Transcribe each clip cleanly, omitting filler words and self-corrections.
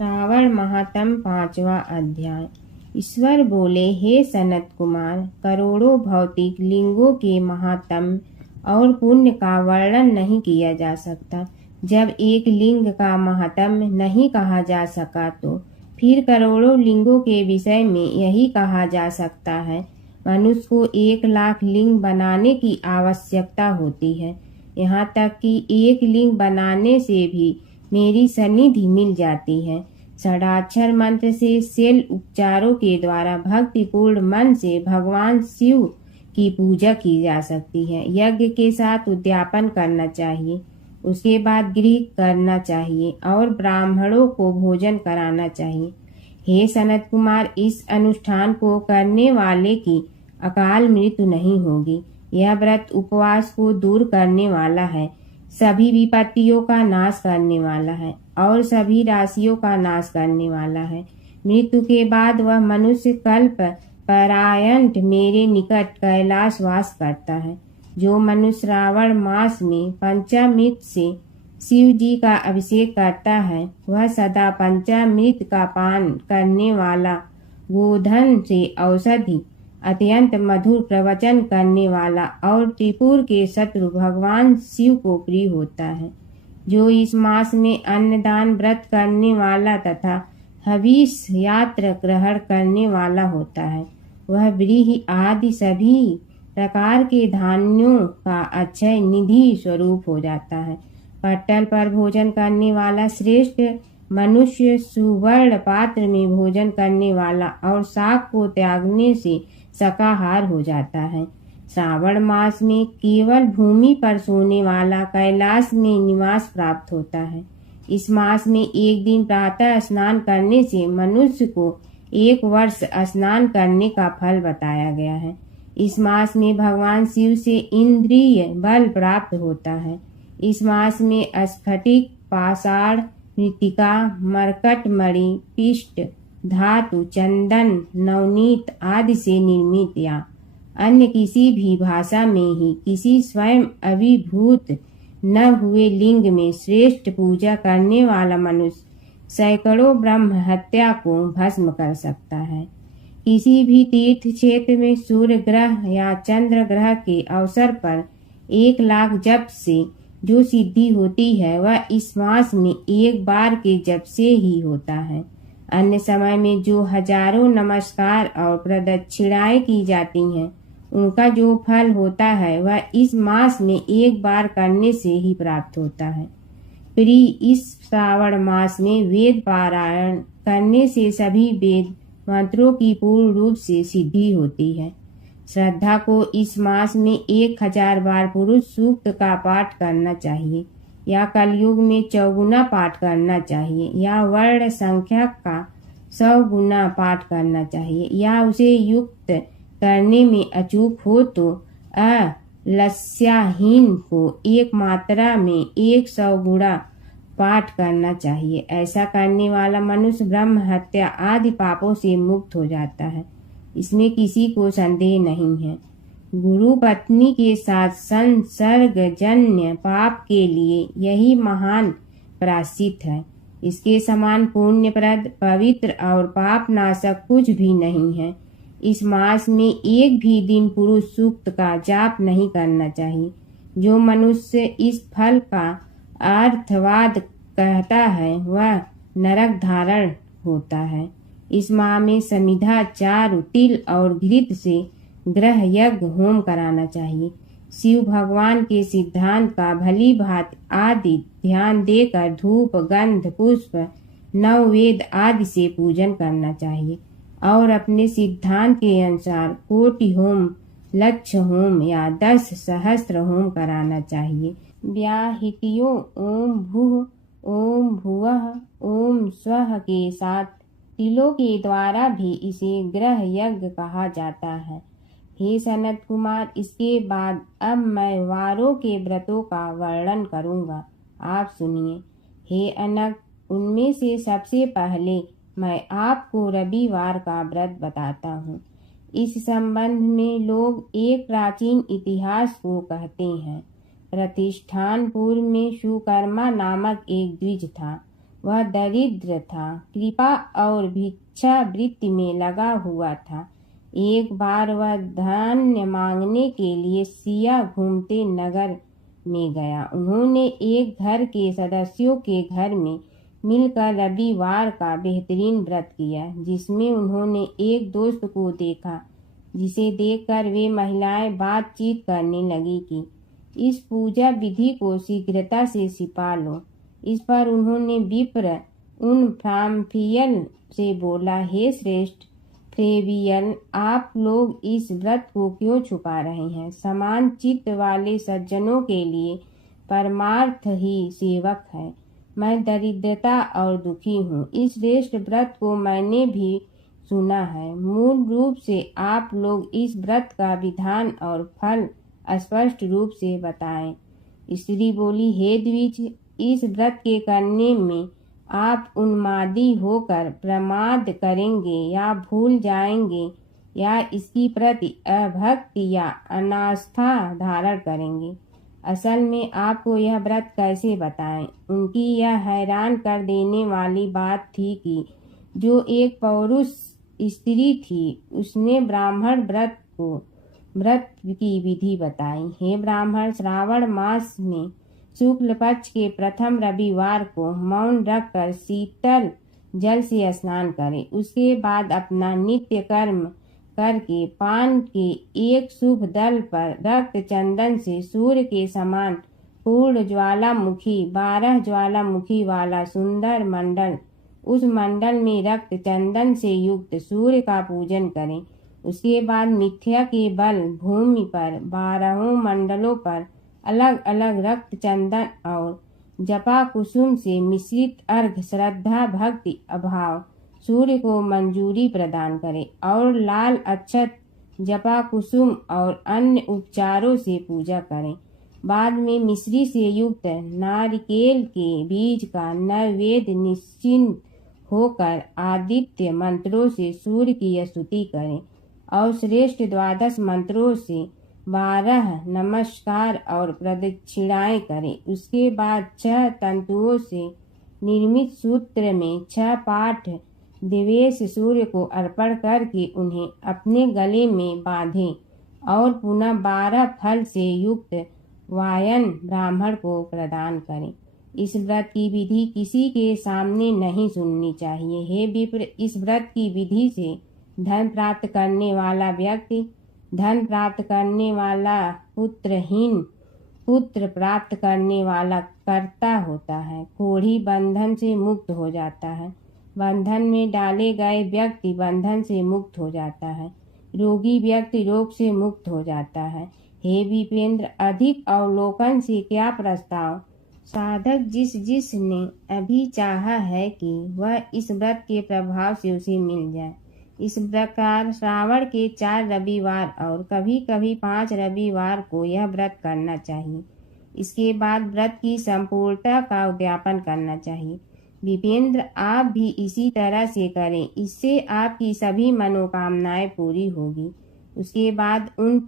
श्रावण महात्म 5वां अध्याय। ईश्वर बोले, हे सनत कुमार, करोड़ों भौतिक लिंगों के महात्म और पुण्य का वर्णन नहीं किया जा सकता। जब एक लिंग का महात्म नहीं कहा जा सका तो फिर करोड़ों लिंगों के विषय में यही कहा जा सकता है। मनुष्य को 1,00,000 लिंग बनाने की आवश्यकता होती है। यहाँ तक कि एक लिंग बनाने से भी मेरी सन्निधि मिल जाती है। षडाक्षर मंत्र से शैल उपचारों के द्वारा भक्तिपूर्ण मन से भगवान शिव की पूजा की जा सकती है। यज्ञ के साथ उद्यापन करना चाहिए, उसके बाद गृह करना चाहिए और ब्राह्मणों को भोजन कराना चाहिए। हे सनत कुमार, इस अनुष्ठान को करने वाले की अकाल मृत्यु नहीं होगी। यह व्रत उपवास को दूर करने वाला है, सभी विपत्तियों का नाश करने वाला है और सभी राशियों का नाश करने वाला है। मृत्यु के बाद वह मनुष्य कल्प परायण मेरे निकट कैलाश वास करता है। जो मनुष्य श्रावण मास में पंचामृत से शिव जी का अभिषेक करता है, वह सदा पंचामृत का पान करने वाला, गोधन से औषधि, अत्यंत मधुर प्रवचन करने वाला और त्रिपुर के शत्रु भगवान शिव को प्रिय होता है। जो इस मास में अन्नदान व्रत करने वाला तथा हविष यात्र ग्रहण करने वाला होता है, वह व्रीहि आदि सभी प्रकार के धान्यों का अक्षय निधि स्वरूप हो जाता है। पट्टल पर भोजन करने वाला श्रेष्ठ मनुष्य सुवर्ण पात्र में भोजन करने वाला और शाक को त्यागने से शाकाहार हो जाता है। श्रावण मास में केवल भूमि पर सोने वाला कैलाश में निवास प्राप्त होता है। इस मास में एक दिन प्रातः स्नान करने से मनुष्य को 1 वर्ष स्नान करने का फल बताया गया है। इस मास में भगवान शिव से इंद्रिय बल प्राप्त होता है। इस मास में स्फटिक, पाषाण, मृत्तिका, मरकट मणि, पिष्ट, धातु, चंदन, नवनीत आदि से निर्मित या अन्य किसी भी भाषा में ही किसी स्वयं अभिभूत न हुए लिंग में श्रेष्ठ पूजा करने वाला मनुष्य सैकड़ों ब्रह्म हत्या को भस्म कर सकता है। किसी भी तीर्थ क्षेत्र में सूर्य ग्रह या चंद्र ग्रह के अवसर पर 1,00,000 जप से जो सिद्धि होती है, वह इस मास में एक बार के जप से ही होता है। अन्य समय में जो हजारों नमस्कार और प्रदक्षिणाएं की जाती हैं, उनका जो फल होता है वह इस मास में एक बार करने से ही प्राप्त होता है। प्रिय, इस श्रावण मास में वेद पारायण करने से सभी वेद मंत्रों की पूर्ण रूप से सिद्धि होती है। श्रद्धा को इस मास में 1000 बार पुरुष सूक्त का पाठ करना चाहिए या कलयुग में 4 गुना पाठ करना चाहिए या वर्ण संख्या का 100 गुना पाठ करना चाहिए या उसे युक्त करने में अचूक हो तो अलस्याहीन को 1 मात्रा में 100 गुना पाठ करना चाहिए। ऐसा करने वाला मनुष्य ब्रह्म हत्या आदि पापों से मुक्त हो जाता है, इसमें किसी को संदेह नहीं है। गुरु पत्नी के साथ संसर्गजन्य पाप के लिए यही महान प्रायश्चित है। इसके समान पुण्यप्रद, पवित्र और पाप नाशक कुछ भी नहीं है। इस मास में एक भी दिन पुरुष सूक्त का जाप नहीं करना चाहिए। जो मनुष्य इस फल का अर्थवाद कहता है, वह नरक धारण होता है। इस माह में समिधा, चारु, तिल और घृत से ग्रह यज्ञ होम कराना चाहिए। शिव भगवान के सिद्धांत का भली भांति आदि ध्यान देकर धूप, गंध, पुष्प, नववेद आदि से पूजन करना चाहिए और अपने सिद्धांत के अनुसार कोटि होम, लक्ष होम या 10 सहस्त्र होम कराना चाहिए। व्याहृतियों ओम भूः, ओम भुवः, ओम स्वः के साथ तिलों के द्वारा भी इसे ग्रह यज्ञ कहा जाता है। हे सनत कुमार, इसके बाद अब मैं वारों के व्रतों का वर्णन करूंगा, आप सुनिए। हे अनक, उनमें से सबसे पहले मैं आपको रविवार का व्रत बताता हूँ। इस संबंध में लोग एक प्राचीन इतिहास को कहते हैं। प्रतिष्ठानपुर में सुकर्मा नामक एक द्विज था। वह दरिद्र था, कृपा और भिक्षा वृत्ति में लगा हुआ था। एक बार वह धान्य मांगने के लिए सिया घूमते नगर में गया। उन्होंने एक घर के सदस्यों के घर में मिलकर रविवार का बेहतरीन व्रत किया, जिसमें उन्होंने एक दोस्त को देखा, जिसे देखकर वे महिलाएं बातचीत करने लगी कि इस पूजा विधि को शीघ्रता से छिपा लो। इस पर उन्होंने विप्र उन फ्राम्फियल से बोला, हे श्रेष्ठ फ्रेवियल, आप लोग इस व्रत को क्यों छुपा रहे हैं? समान चित्त वाले सज्जनों के लिए परमार्थ ही सेवक है। मैं दरिद्रता और दुखी हूँ। इस श्रेष्ठ व्रत को मैंने भी सुना है। मूल रूप से आप लोग इस व्रत का विधान और फल स्पष्ट रूप से बताएं। स्त्री बोली, हे द्विज, इस व्रत के करने में आप उन्मादी होकर प्रमाद करेंगे या भूल जाएंगे या इसकी प्रति अभक्ति या अनास्था धारण करेंगे। असल में आपको यह व्रत कैसे बताएं? उनकी यह हैरान कर देने वाली बात थी कि जो एक पौरुष स्त्री थी, उसने ब्राह्मण व्रत की विधि बताई। हे ब्राह्मण, श्रावण मास में शुक्ल पक्ष के प्रथम रविवार को मौन रखकर शीतल जल से स्नान करें। उसके बाद अपना नित्य कर्म करके पान के एक शुभ दल पर रक्त चंदन से सूर्य के समान पूर्ण ज्वालामुखी 12 ज्वालामुखी वाला सुंदर मंडल, उस मंडल में रक्त चंदन से युक्त सूर्य का पूजन करें। उसके बाद मिथ्या के बल भूमि पर 12 मंडलों पर अलग अलग रक्त चंदन और जपा कुसुम से मिश्रित अर्घ श्रद्धा भक्ति अभाव सूर्य को मंजूरी प्रदान करें और लाल अक्षत जपा कुसुम और अन्य उपचारों से पूजा करें। बाद में मिश्री से युक्त नारिकेल के बीज का नैवेद्य निश्चिंत होकर आदित्य मंत्रों से सूर्य की स्तुति करें और श्रेष्ठ 12 मंत्रों से 12 नमस्कार और प्रदक्षिणाएं करें। उसके बाद 6 तंतुओं से निर्मित सूत्र में 6 पाठ दिवेश सूर्य को अर्पण करके उन्हें अपने गले में बांधें और पुनः 12 फल से युक्त वायन ब्राह्मण को प्रदान करें। इस व्रत की विधि किसी के सामने नहीं सुननी चाहिए। हे विप्र, इस व्रत की विधि से धन प्राप्त करने वाला व्यक्ति धन प्राप्त करने वाला, पुत्रहीन पुत्र प्राप्त करने वाला कर्ता होता है। कोढ़ी बंधन से मुक्त हो जाता है। बंधन में डाले गए व्यक्ति बंधन से मुक्त हो जाता है। रोगी व्यक्ति रोग से मुक्त हो जाता है। हे विपेंद्र, अधिक अवलोकन से क्या प्रस्ताव? साधक जिसने अभी चाहा है कि वह इस व्रत के प्रभाव से उसे मिल जाए। इस प्रकार श्रावण के 4 रविवार और कभी कभी 5 रविवार को यह व्रत करना चाहिए। इसके बाद व्रत की संपूर्णता का उद्यापन करना चाहिए। विपेंद्र, आप भी इसी तरह से करें, इससे आपकी सभी मनोकामनाएं पूरी होगी। उसके बाद उन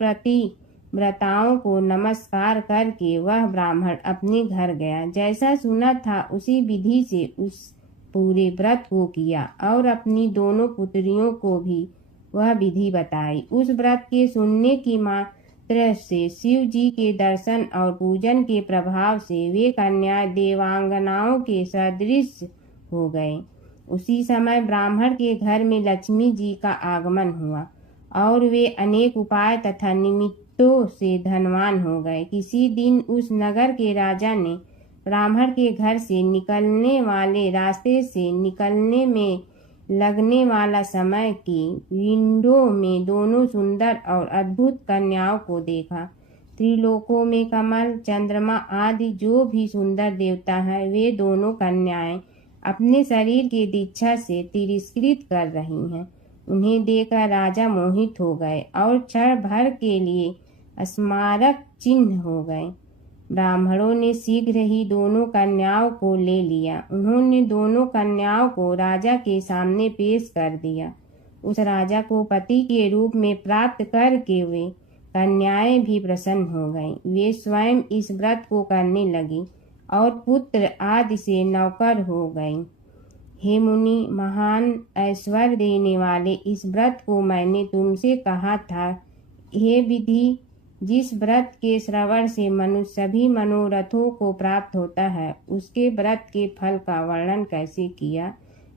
व्रताओं को नमस्कार करके वह ब्राह्मण अपने घर गया। जैसा सुना था उसी विधि से उस पूरे व्रत को किया और अपनी दोनों पुत्रियों को भी वह विधि बताई। उस व्रत के सुनने की मात्र से शिव जी के दर्शन और पूजन के प्रभाव से वे कन्याएं देवांगनाओं के सदृश हो गए। उसी समय ब्राह्मण के घर में लक्ष्मी जी का आगमन हुआ और वे अनेक उपाय तथा निमित्तों से धनवान हो गए। किसी दिन उस नगर के राजा ने ब्राह्मण के घर से निकलने वाले रास्ते से निकलने में लगने वाला समय की विंडो में दोनों सुंदर और अद्भुत कन्याओं को देखा। त्रिलोकों में कमल, चंद्रमा आदि जो भी सुंदर देवता हैं, वे दोनों कन्याएं अपने शरीर की दीक्षा से तिरस्कृत कर रही हैं। उन्हें देखकर राजा मोहित हो गए और क्षण भर के लिए स्मारक चिन्ह हो गए। ब्राह्मणों ने शीघ्र ही दोनों कन्याओं को ले लिया। उन्होंने दोनों कन्याओं को राजा के सामने पेश कर दिया। उस राजा को पति के रूप में प्राप्त करके वे कन्याएं भी प्रसन्न हो गईं। वे स्वयं इस व्रत को करने लगी और पुत्र आदि से नौकर हो गई। हे मुनि, महान ऐश्वर्य देने वाले इस व्रत को मैंने तुमसे कहा था। हे विधि, जिस व्रत के श्रवण से मनुष्य सभी मनोरथों को प्राप्त होता है, उसके व्रत के फल का वर्णन कैसे किया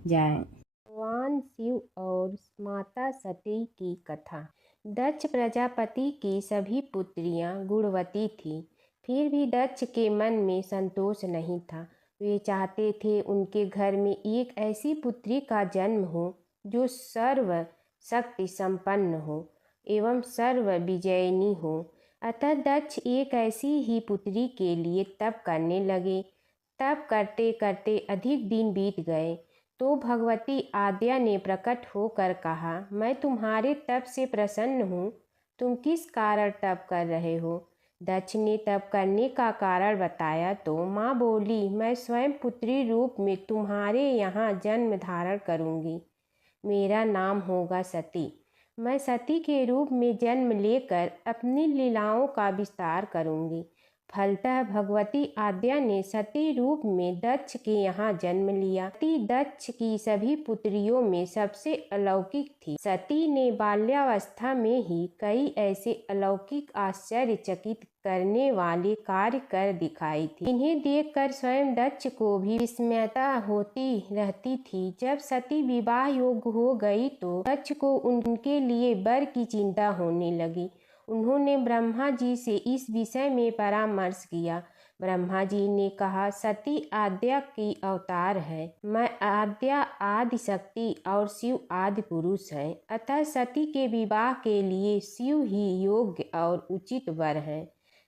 जाए। भगवान शिव और माता सती की कथा। दक्ष प्रजापति की सभी पुत्रियां गुणवती थीं, फिर भी दक्ष के मन में संतोष नहीं था। वे चाहते थे उनके घर में एक ऐसी पुत्री का जन्म हो जो सर्व शक्ति संपन्न हो एवं सर्व विजयिनी हो। अतः दक्ष एक ऐसी ही पुत्री के लिए तप करने लगे। तप करते करते अधिक दिन बीत गए तो भगवती आद्या ने प्रकट होकर कहा, मैं तुम्हारे तप से प्रसन्न हूँ। तुम किस कारण तप कर रहे हो? दक्ष ने तप करने का कारण बताया तो माँ बोली, मैं स्वयं पुत्री रूप में तुम्हारे यहाँ जन्म धारण करूँगी। मेरा नाम होगा सती। मैं सती के रूप में जन्म लेकर अपनी लीलाओं का विस्तार करूँगी। फलतः भगवती आद्या ने सती रूप में दक्ष के यहाँ जन्म लिया। सती दक्ष की सभी पुत्रियों में सबसे अलौकिक थी। सती ने बाल्यावस्था में ही कई ऐसे अलौकिक आश्चर्यचकित करने वाले कार्य कर दिखाई थी। इन्हें देखकर स्वयं दक्ष को भी विस्मयता होती रहती थी। जब सती विवाह योग्य हो गई तो दक्ष को उनके लिए वर की चिंता होने लगी। उन्होंने ब्रह्मा जी से इस विषय में परामर्श किया। ब्रह्मा जी ने कहा, सती आद्या की अवतार है। मैं आद्या आदि शक्ति और शिव आदि पुरुष है। अतः सती के विवाह के लिए शिव ही योग्य और उचित वर है।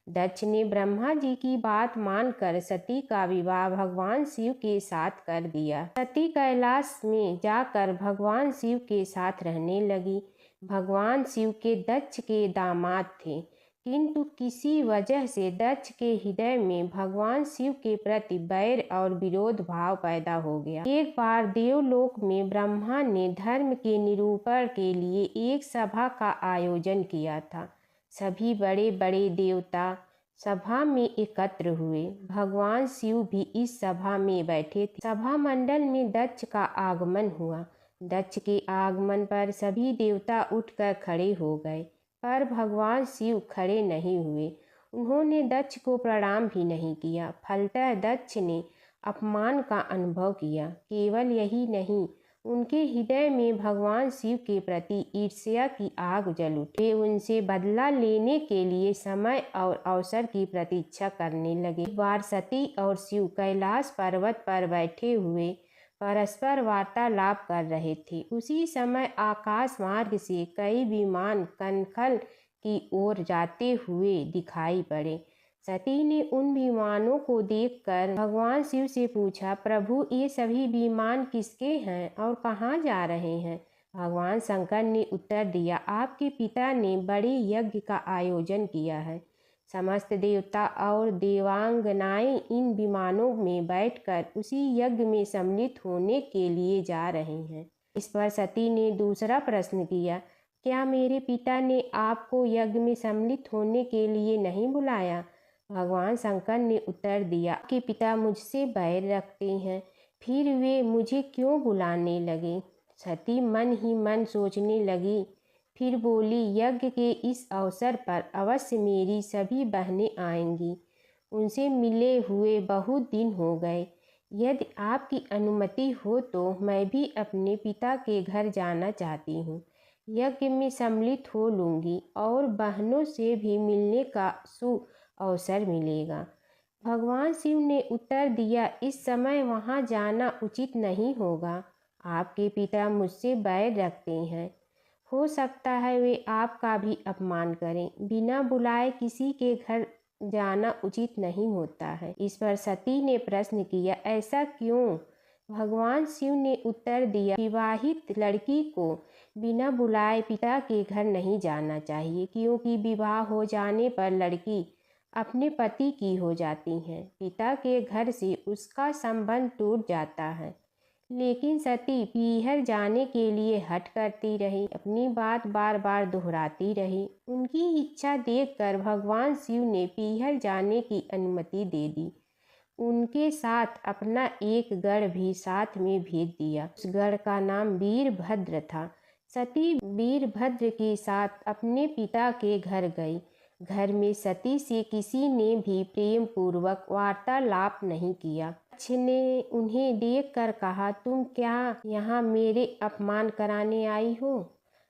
दक्ष ने ब्रह्मा जी की बात मानकर सती का विवाह भगवान शिव के साथ कर दिया। सती कैलाश में जाकर भगवान शिव के साथ रहने लगी। भगवान शिव के दक्ष के दामाद थे, किंतु किसी वजह से दक्ष के हृदय में भगवान शिव के प्रति बैर और विरोध भाव पैदा हो गया। एक बार देवलोक में ब्रह्मा ने धर्म के निरूपण के लिए एक सभा का आयोजन किया था। सभी बड़े बड़े देवता सभा में एकत्र हुए। भगवान शिव भी इस सभा में बैठे थे। सभा मंडल में दक्ष का आगमन हुआ। दक्ष के आगमन पर सभी देवता उठकर खड़े हो गए, पर भगवान शिव खड़े नहीं हुए। उन्होंने दक्ष को प्रणाम भी नहीं किया। फलतः दक्ष ने अपमान का अनुभव किया। केवल यही नहीं, उनके हृदय में भगवान शिव के प्रति ईर्ष्या की आग जल उठी। वे उनसे बदला लेने के लिए समय और अवसर की प्रतीक्षा करने लगे। एक बार सती और शिव कैलाश पर्वत पर बैठे हुए परस्पर वार्तालाप कर रहे थे। उसी समय आकाश मार्ग से कई विमान कनखल की ओर जाते हुए दिखाई पड़े। सती ने उन विमानों को देखकर भगवान शिव से पूछा, प्रभु, ये सभी विमान किसके हैं और कहाँ जा रहे हैं? भगवान शंकर ने उत्तर दिया, आपके पिता ने बड़े यज्ञ का आयोजन किया है। समस्त देवता और देवांगनाएं इन विमानों में बैठकर उसी यज्ञ में सम्मिलित होने के लिए जा रहे हैं। इस पर सती ने दूसरा प्रश्न किया, क्या मेरे पिता ने आपको यज्ञ में सम्मिलित होने के लिए नहीं बुलाया? भगवान शंकर ने उत्तर दिया, आपके पिता मुझसे बैर रखते हैं, फिर वे मुझे क्यों बुलाने लगे? सती मन ही मन सोचने लगी, फिर बोली, यज्ञ के इस अवसर पर अवश्य मेरी सभी बहनें आएंगी। उनसे मिले हुए बहुत दिन हो गए। यदि आपकी अनुमति हो तो मैं भी अपने पिता के घर जाना चाहती हूँ। यज्ञ में सम्मिलित हो लूँगी और बहनों से भी मिलने का अवसर मिलेगा। भगवान शिव ने उत्तर दिया, इस समय वहाँ जाना उचित नहीं होगा। आपके पिता मुझसे बैर रखते हैं। हो सकता है वे आपका भी अपमान करें। बिना बुलाए किसी के घर जाना उचित नहीं होता है। इस पर सती ने प्रश्न किया, ऐसा क्यों? भगवान शिव ने उत्तर दिया, विवाहित लड़की को बिना बुलाए पिता के घर नहीं जाना चाहिए, क्योंकि विवाह हो जाने पर लड़की अपने पति की हो जाती हैं। पिता के घर से उसका संबंध टूट जाता है। लेकिन सती पीहर जाने के लिए हठ करती रही, अपनी बात बार बार दोहराती रही। उनकी इच्छा देखकर भगवान शिव ने पीहर जाने की अनुमति दे दी। उनके साथ अपना एक गढ़ भी साथ में भेज दिया। उस गढ़ का नाम वीरभद्र था। सती वीरभद्र के साथ अपने पिता के घर गई। घर में सती से किसी ने भी प्रेम पूर्वक वार्तालाप नहीं किया। दक्ष ने उन्हें देखकर कहा, तुम क्या यहाँ मेरे अपमान कराने आई हो?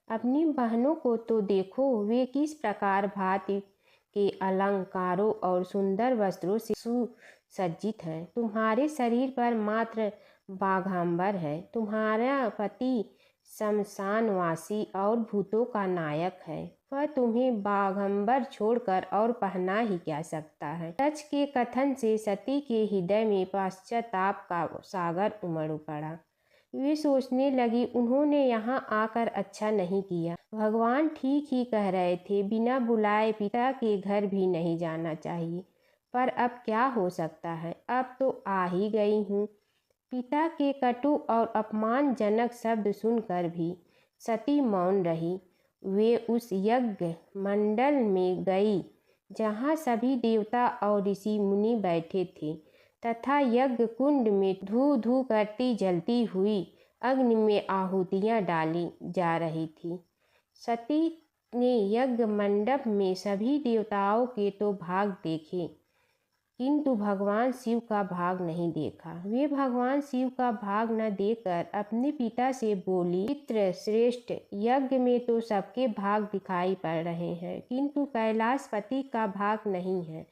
अपनी बहनों को तो देखो, वे किस प्रकार भांति के अलंकारों और सुंदर वस्त्रों से सुसज्जित हैं। तुम्हारे शरीर पर मात्र बाघांबर है। तुम्हारा पति शमशानवासी और भूतों का नायक है। वह तुम्हें बाघंबर छोड़कर और पहना ही क्या सकता है। दक्ष के कथन से सती के हृदय में पश्चाताप का सागर उमड़ पड़ा। वे सोचने लगी, उन्होंने यहाँ आकर अच्छा नहीं किया। भगवान ठीक ही कह रहे थे, बिना बुलाए पिता के घर भी नहीं जाना चाहिए। पर अब क्या हो सकता है, अब तो आ ही गई हूँ। पिता के कटु और अपमानजनक शब्द सुनकर भी सती मौन रही। वे उस यज्ञ मंडल में गई जहाँ सभी देवता और ऋषि मुनि बैठे थे तथा यज्ञ कुंड में धू धू करती जलती हुई अग्नि में आहुतियाँ डाली जा रही थी। सती ने यज्ञ मंडप में सभी देवताओं के तो भाग देखे, किंतु भगवान शिव का भाग नहीं देखा। वे भगवान शिव का भाग न देखकर अपने पिता से बोली, पितृ श्रेष्ठ, यज्ञ में तो सबके भाग दिखाई पड़ रहे हैं, किंतु कैलाशपति का भाग नहीं है।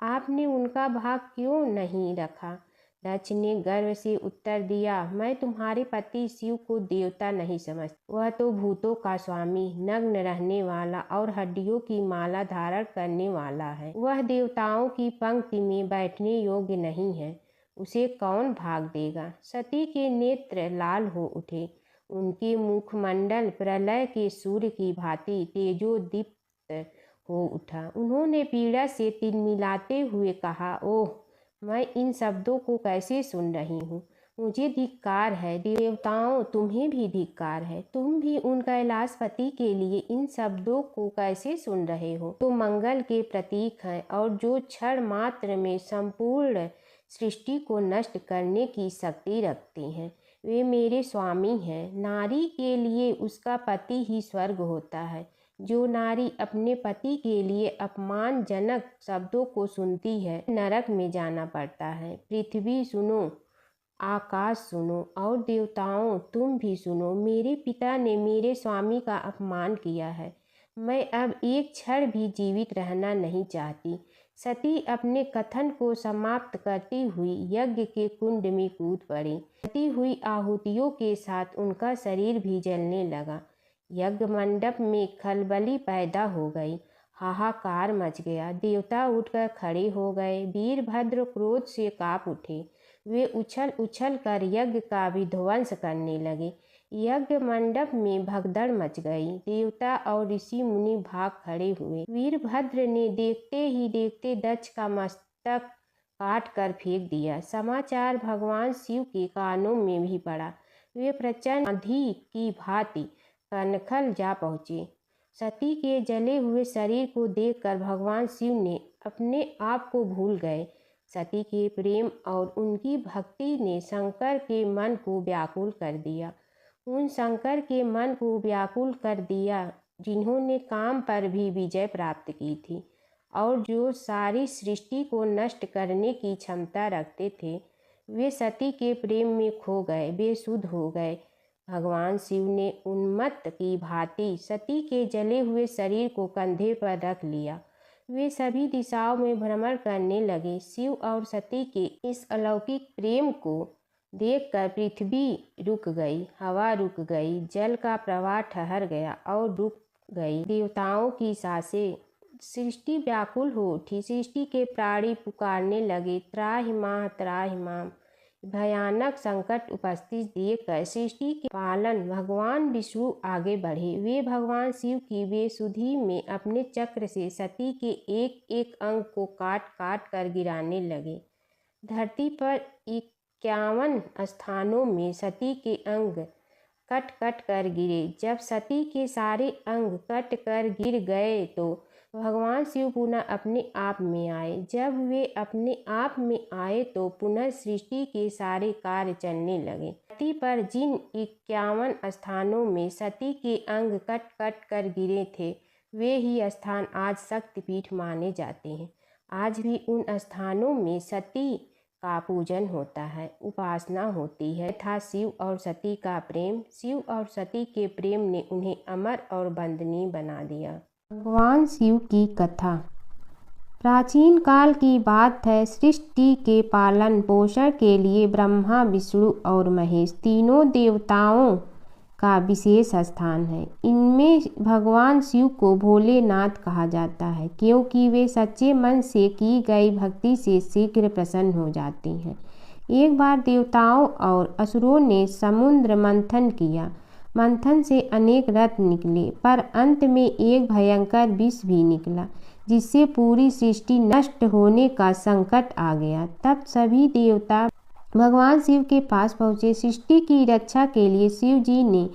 आपने उनका भाग क्यों नहीं रखा? दक्ष ने गर्व से उत्तर दिया, मैं तुम्हारे पति शिव को देवता नहीं समझता। वह तो भूतों का स्वामी, नग्न रहने वाला और हड्डियों की माला धारण करने वाला है। वह देवताओं की पंक्ति में बैठने योग्य नहीं है। उसे कौन भाग देगा? सती के नेत्र लाल हो उठे। उनके मुखमंडल प्रलय के सूर्य की भांति तेजोदीप्त हो उठा। उन्होंने पीड़ा से तिलमिलाते हुए कहा, ओह, मैं इन शब्दों को कैसे सुन रही हूँ। मुझे धिक्कार है। देवताओं, तुम्हें भी धिक्कार है। तुम भी उन कैलाशपति के लिए इन शब्दों को कैसे सुन रहे हो? तो मंगल के प्रतीक हैं और जो क्षण मात्र में संपूर्ण सृष्टि को नष्ट करने की शक्ति रखते हैं। वे मेरे स्वामी हैं। नारी के लिए उसका पति ही स्वर्ग होता है। जो नारी अपने पति के लिए अपमानजनक शब्दों को सुनती है, नरक में जाना पड़ता है। पृथ्वी सुनो, आकाश सुनो और देवताओं तुम भी सुनो। मेरे पिता ने मेरे स्वामी का अपमान किया है। मैं अब एक क्षण भी जीवित रहना नहीं चाहती। सती अपने कथन को समाप्त करती हुई यज्ञ के कुंड में कूद पड़ी। जलती हुई आहुतियों के साथ उनका शरीर भी जलने लगा। यज्ञ मंडप में खलबली पैदा हो गई। हाहाकार मच गया। देवता उठकर खड़े हो गए। वीरभद्र क्रोध से कांप उठे। वे उछल उछल कर यज्ञ का विध्वंस करने लगे। यज्ञ मंडप में भगदड़ मच गई। देवता और ऋषि मुनि भाग खड़े हुए। वीरभद्र ने देखते ही देखते दक्ष का मस्तक काट कर फेंक दिया। समाचार भगवान शिव के कानों में भी पड़ा। वे प्रचंड आंधी की भांति कनखल जा पहुँचे। सती के जले हुए शरीर को देखकर भगवान शिव ने अपने आप को भूल गए। सती के प्रेम और उनकी भक्ति ने शंकर के मन को व्याकुल कर दिया। उन शंकर के मन को व्याकुल कर दिया जिन्होंने काम पर भी विजय प्राप्त की थी और जो सारी सृष्टि को नष्ट करने की क्षमता रखते थे। वे सती के प्रेम में खो गए, बेसुध हो गए। भगवान शिव ने उन्मत्त की भांति सती के जले हुए शरीर को कंधे पर रख लिया। वे सभी दिशाओं में भ्रमण करने लगे। शिव और सती के इस अलौकिक प्रेम को देखकर पृथ्वी रुक गई, हवा रुक गई, जल का प्रवाह ठहर गया और रुक गई। देवताओं की सांसें, सृष्टि व्याकुल हो उठी। सृष्टि के प्राणी पुकारने लगे, त्राहि मां त्राहि मां। भयानक संकट उपस्थित देखकर सृष्टि के पालन भगवान विष्णु आगे बढ़े। वे भगवान शिव की बेसुधी में अपने चक्र से सती के एक एक अंग को काट काट कर गिराने लगे। धरती पर 51 स्थानों में सती के अंग कट कट कर गिरे। जब सती के सारे अंग कट कर गिर गए तो भगवान शिव पुनः अपने आप में आए। जब वे अपने आप में आए तो पुनः सृष्टि के सारे कार्य चलने लगे। धरती पर जिन 51 स्थानों में सती के अंग कट कट कर गिरे थे, वे ही स्थान आज शक्तिपीठ माने जाते हैं। आज भी उन स्थानों में सती का पूजन होता है, उपासना होती है तथा शिव और सती का प्रेम, शिव और सती के प्रेम ने उन्हें अमर और वंदनीय बना दिया। भगवान शिव की कथा। प्राचीन काल की बात है। सृष्टि के पालन पोषण के लिए ब्रह्मा, विष्णु और महेश तीनों देवताओं का विशेष स्थान है। इनमें भगवान शिव को भोलेनाथ कहा जाता है, क्योंकि वे सच्चे मन से की गई भक्ति से शीघ्र प्रसन्न हो जाते हैं। एक बार देवताओं और असुरों ने समुद्र मंथन किया। मंथन से अनेक रत्न निकले, पर अंत में एक भयंकर विष भी निकला, जिससे पूरी सृष्टि नष्ट होने का संकट आ गया। तब सभी देवता भगवान शिव के पास पहुँचे। सृष्टि की रक्षा के लिए शिव जी ने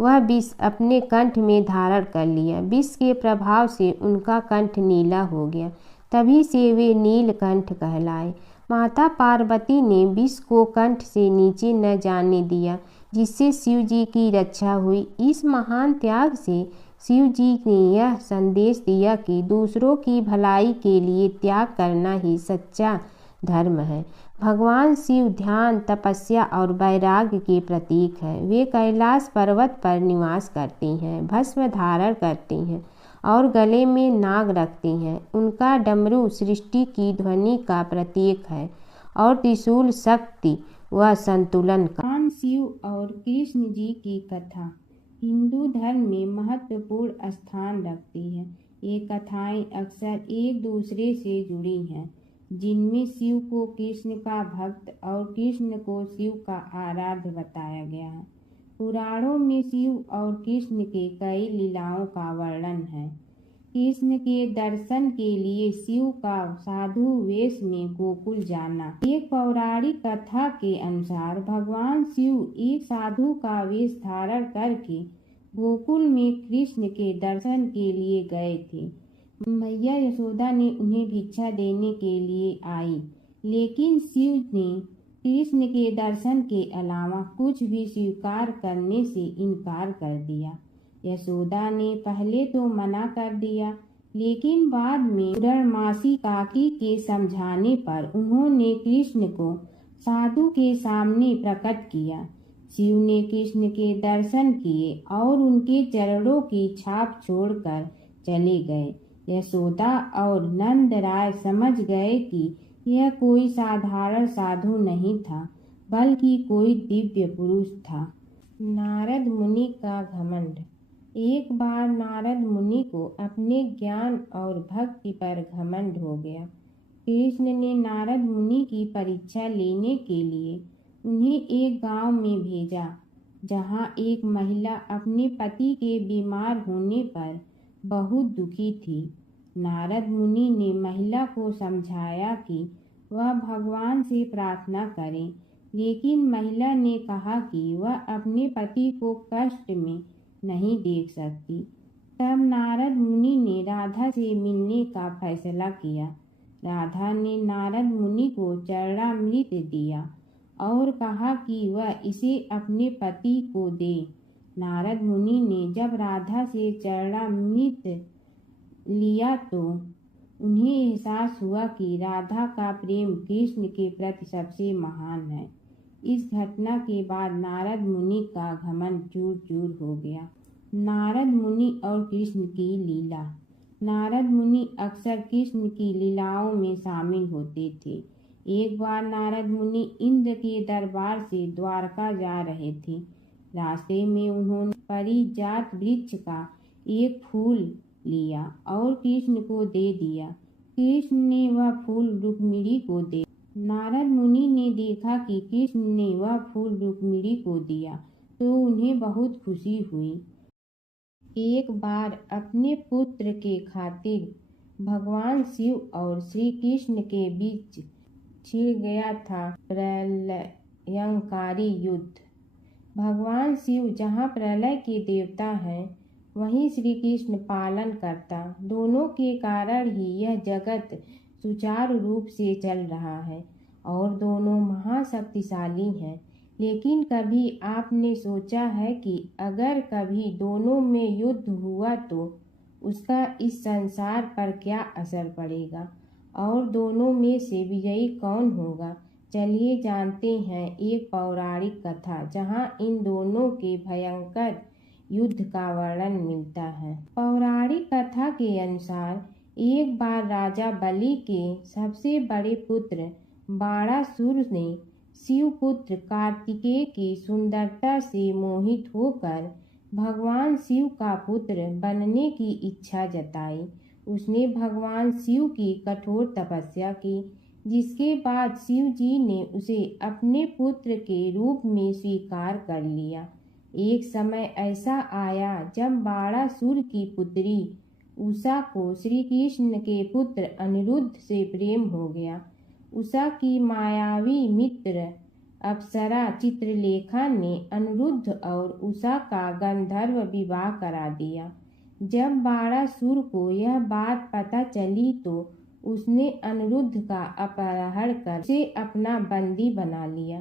वह विष अपने कंठ में धारण कर लिया। विष के प्रभाव से उनका कंठ नीला हो गया। तभी से वे नीलकंठ कहलाए। माता पार्वती ने विष को कंठ से नीचे न जाने दिया, जिससे शिव जी की रक्षा हुई। इस महान त्याग से शिव जी ने यह संदेश दिया कि दूसरों की भलाई के लिए त्याग करना ही सच्चा धर्म है। भगवान शिव ध्यान, तपस्या और वैराग्य के प्रतीक है। वे कैलाश पर्वत पर निवास करते हैं, भस्म धारण करते हैं और गले में नाग रखते हैं। उनका डमरू सृष्टि की ध्वनि का प्रतीक है और त्रिशूल शक्ति व संतुलन का। भगवान शिव और कृष्ण जी की कथा हिंदू धर्म में महत्वपूर्ण स्थान रखती है। ये कथाएं अक्सर एक दूसरे से जुड़ी हैं, जिनमें शिव को कृष्ण का भक्त और कृष्ण को शिव का आराध्य बताया गया है। पुराणों में शिव और कृष्ण के कई लीलाओं का वर्णन है। कृष्ण के दर्शन के लिए शिव का साधु वेश में गोकुल जाना। एक पौराणिक कथा के अनुसार भगवान शिव एक साधु का वेश धारण करके गोकुल में कृष्ण के दर्शन के लिए गए थे। मैया यशोदा ने उन्हें भिक्षा देने के लिए आई, लेकिन शिव ने कृष्ण के दर्शन के अलावा कुछ भी स्वीकार करने से इनकार कर दिया। यशोदा ने पहले तो मना कर दिया, लेकिन बाद में पूर्णमासी काकी के समझाने पर उन्होंने कृष्ण को साधु के सामने प्रकट किया। शिव ने कृष्ण के दर्शन किए और उनके चरणों की छाप छोड़कर चले गए। यशोदा और नंद राय समझ गए कि यह कोई साधारण साधु नहीं था, बल्कि कोई दिव्य पुरुष था। नारद मुनि का घमंड। एक बार नारद मुनि को अपने ज्ञान और भक्ति पर घमंड हो गया। कृष्ण ने नारद मुनि की परीक्षा लेने के लिए उन्हें एक गांव में भेजा, जहां एक महिला अपने पति के बीमार होने पर बहुत दुखी थी। नारद मुनि ने महिला को समझाया कि वह भगवान से प्रार्थना करे, लेकिन महिला ने कहा कि वह अपने पति को कष्ट में नहीं देख सकती। तब नारद मुनि ने राधा से मिलने का फैसला किया। राधा ने नारद मुनि को चरणामृत दिया और कहा कि वह इसे अपने पति को दे। नारद मुनि ने जब राधा से चरणामृत लिया तो उन्हें एहसास हुआ कि राधा का प्रेम कृष्ण के प्रति सबसे महान है। इस घटना के बाद नारद मुनि का घमंड चूर चूर हो गया। नारद मुनि और कृष्ण की लीला। नारद मुनि अक्सर कृष्ण की लीलाओं में शामिल होते थे। एक बार नारद मुनि इंद्र के दरबार से द्वारका जा रहे थे। रास्ते में उन्होंने पारिजात वृक्ष का एक फूल लिया और कृष्ण को दे दिया। कृष्ण ने वह फूल रुक्मिणी को दे। नारद मुनि ने देखा कि कृष्ण ने वह फूल रुक्मिणी को दिया तो उन्हें बहुत खुशी हुई। एक बार अपने पुत्र के खातिर भगवान शिव और श्री कृष्ण के बीच छिड़ गया था प्रलयंकारी युद्ध। भगवान शिव जहाँ प्रलय के देवता हैं, वहीं श्री कृष्ण पालन करता। दोनों के कारण ही यह जगत सुचारू रूप से चल रहा है और दोनों महाशक्तिशाली हैं। लेकिन कभी आपने सोचा है कि अगर कभी दोनों में युद्ध हुआ तो उसका इस संसार पर क्या असर पड़ेगा और दोनों में से विजयी कौन होगा? चलिए जानते हैं एक पौराणिक कथा जहां इन दोनों के भयंकर युद्ध का वर्णन मिलता है। पौराणिक कथा के अनुसार एक बार राजा बलि के सबसे बड़े पुत्र बाणासुर ने शिवपुत्र कार्तिकेय की सुंदरता से मोहित होकर भगवान शिव का पुत्र बनने की इच्छा जताई। उसने भगवान शिव की कठोर तपस्या की, जिसके बाद शिव जी ने उसे अपने पुत्र के रूप में स्वीकार कर लिया। एक समय ऐसा आया जब बाणासुर की पुत्री उषा को श्री कृष्ण के पुत्र अनिरुद्ध से प्रेम हो गया। उषा की मायावी मित्र अप्सरा चित्रलेखा ने अनिरुद्ध और उषा का गंधर्व विवाह करा दिया। जब बाणासुर को यह बात पता चली तो उसने अनिरुद्ध का अपहरण कर उसे अपना बंदी बना लिया।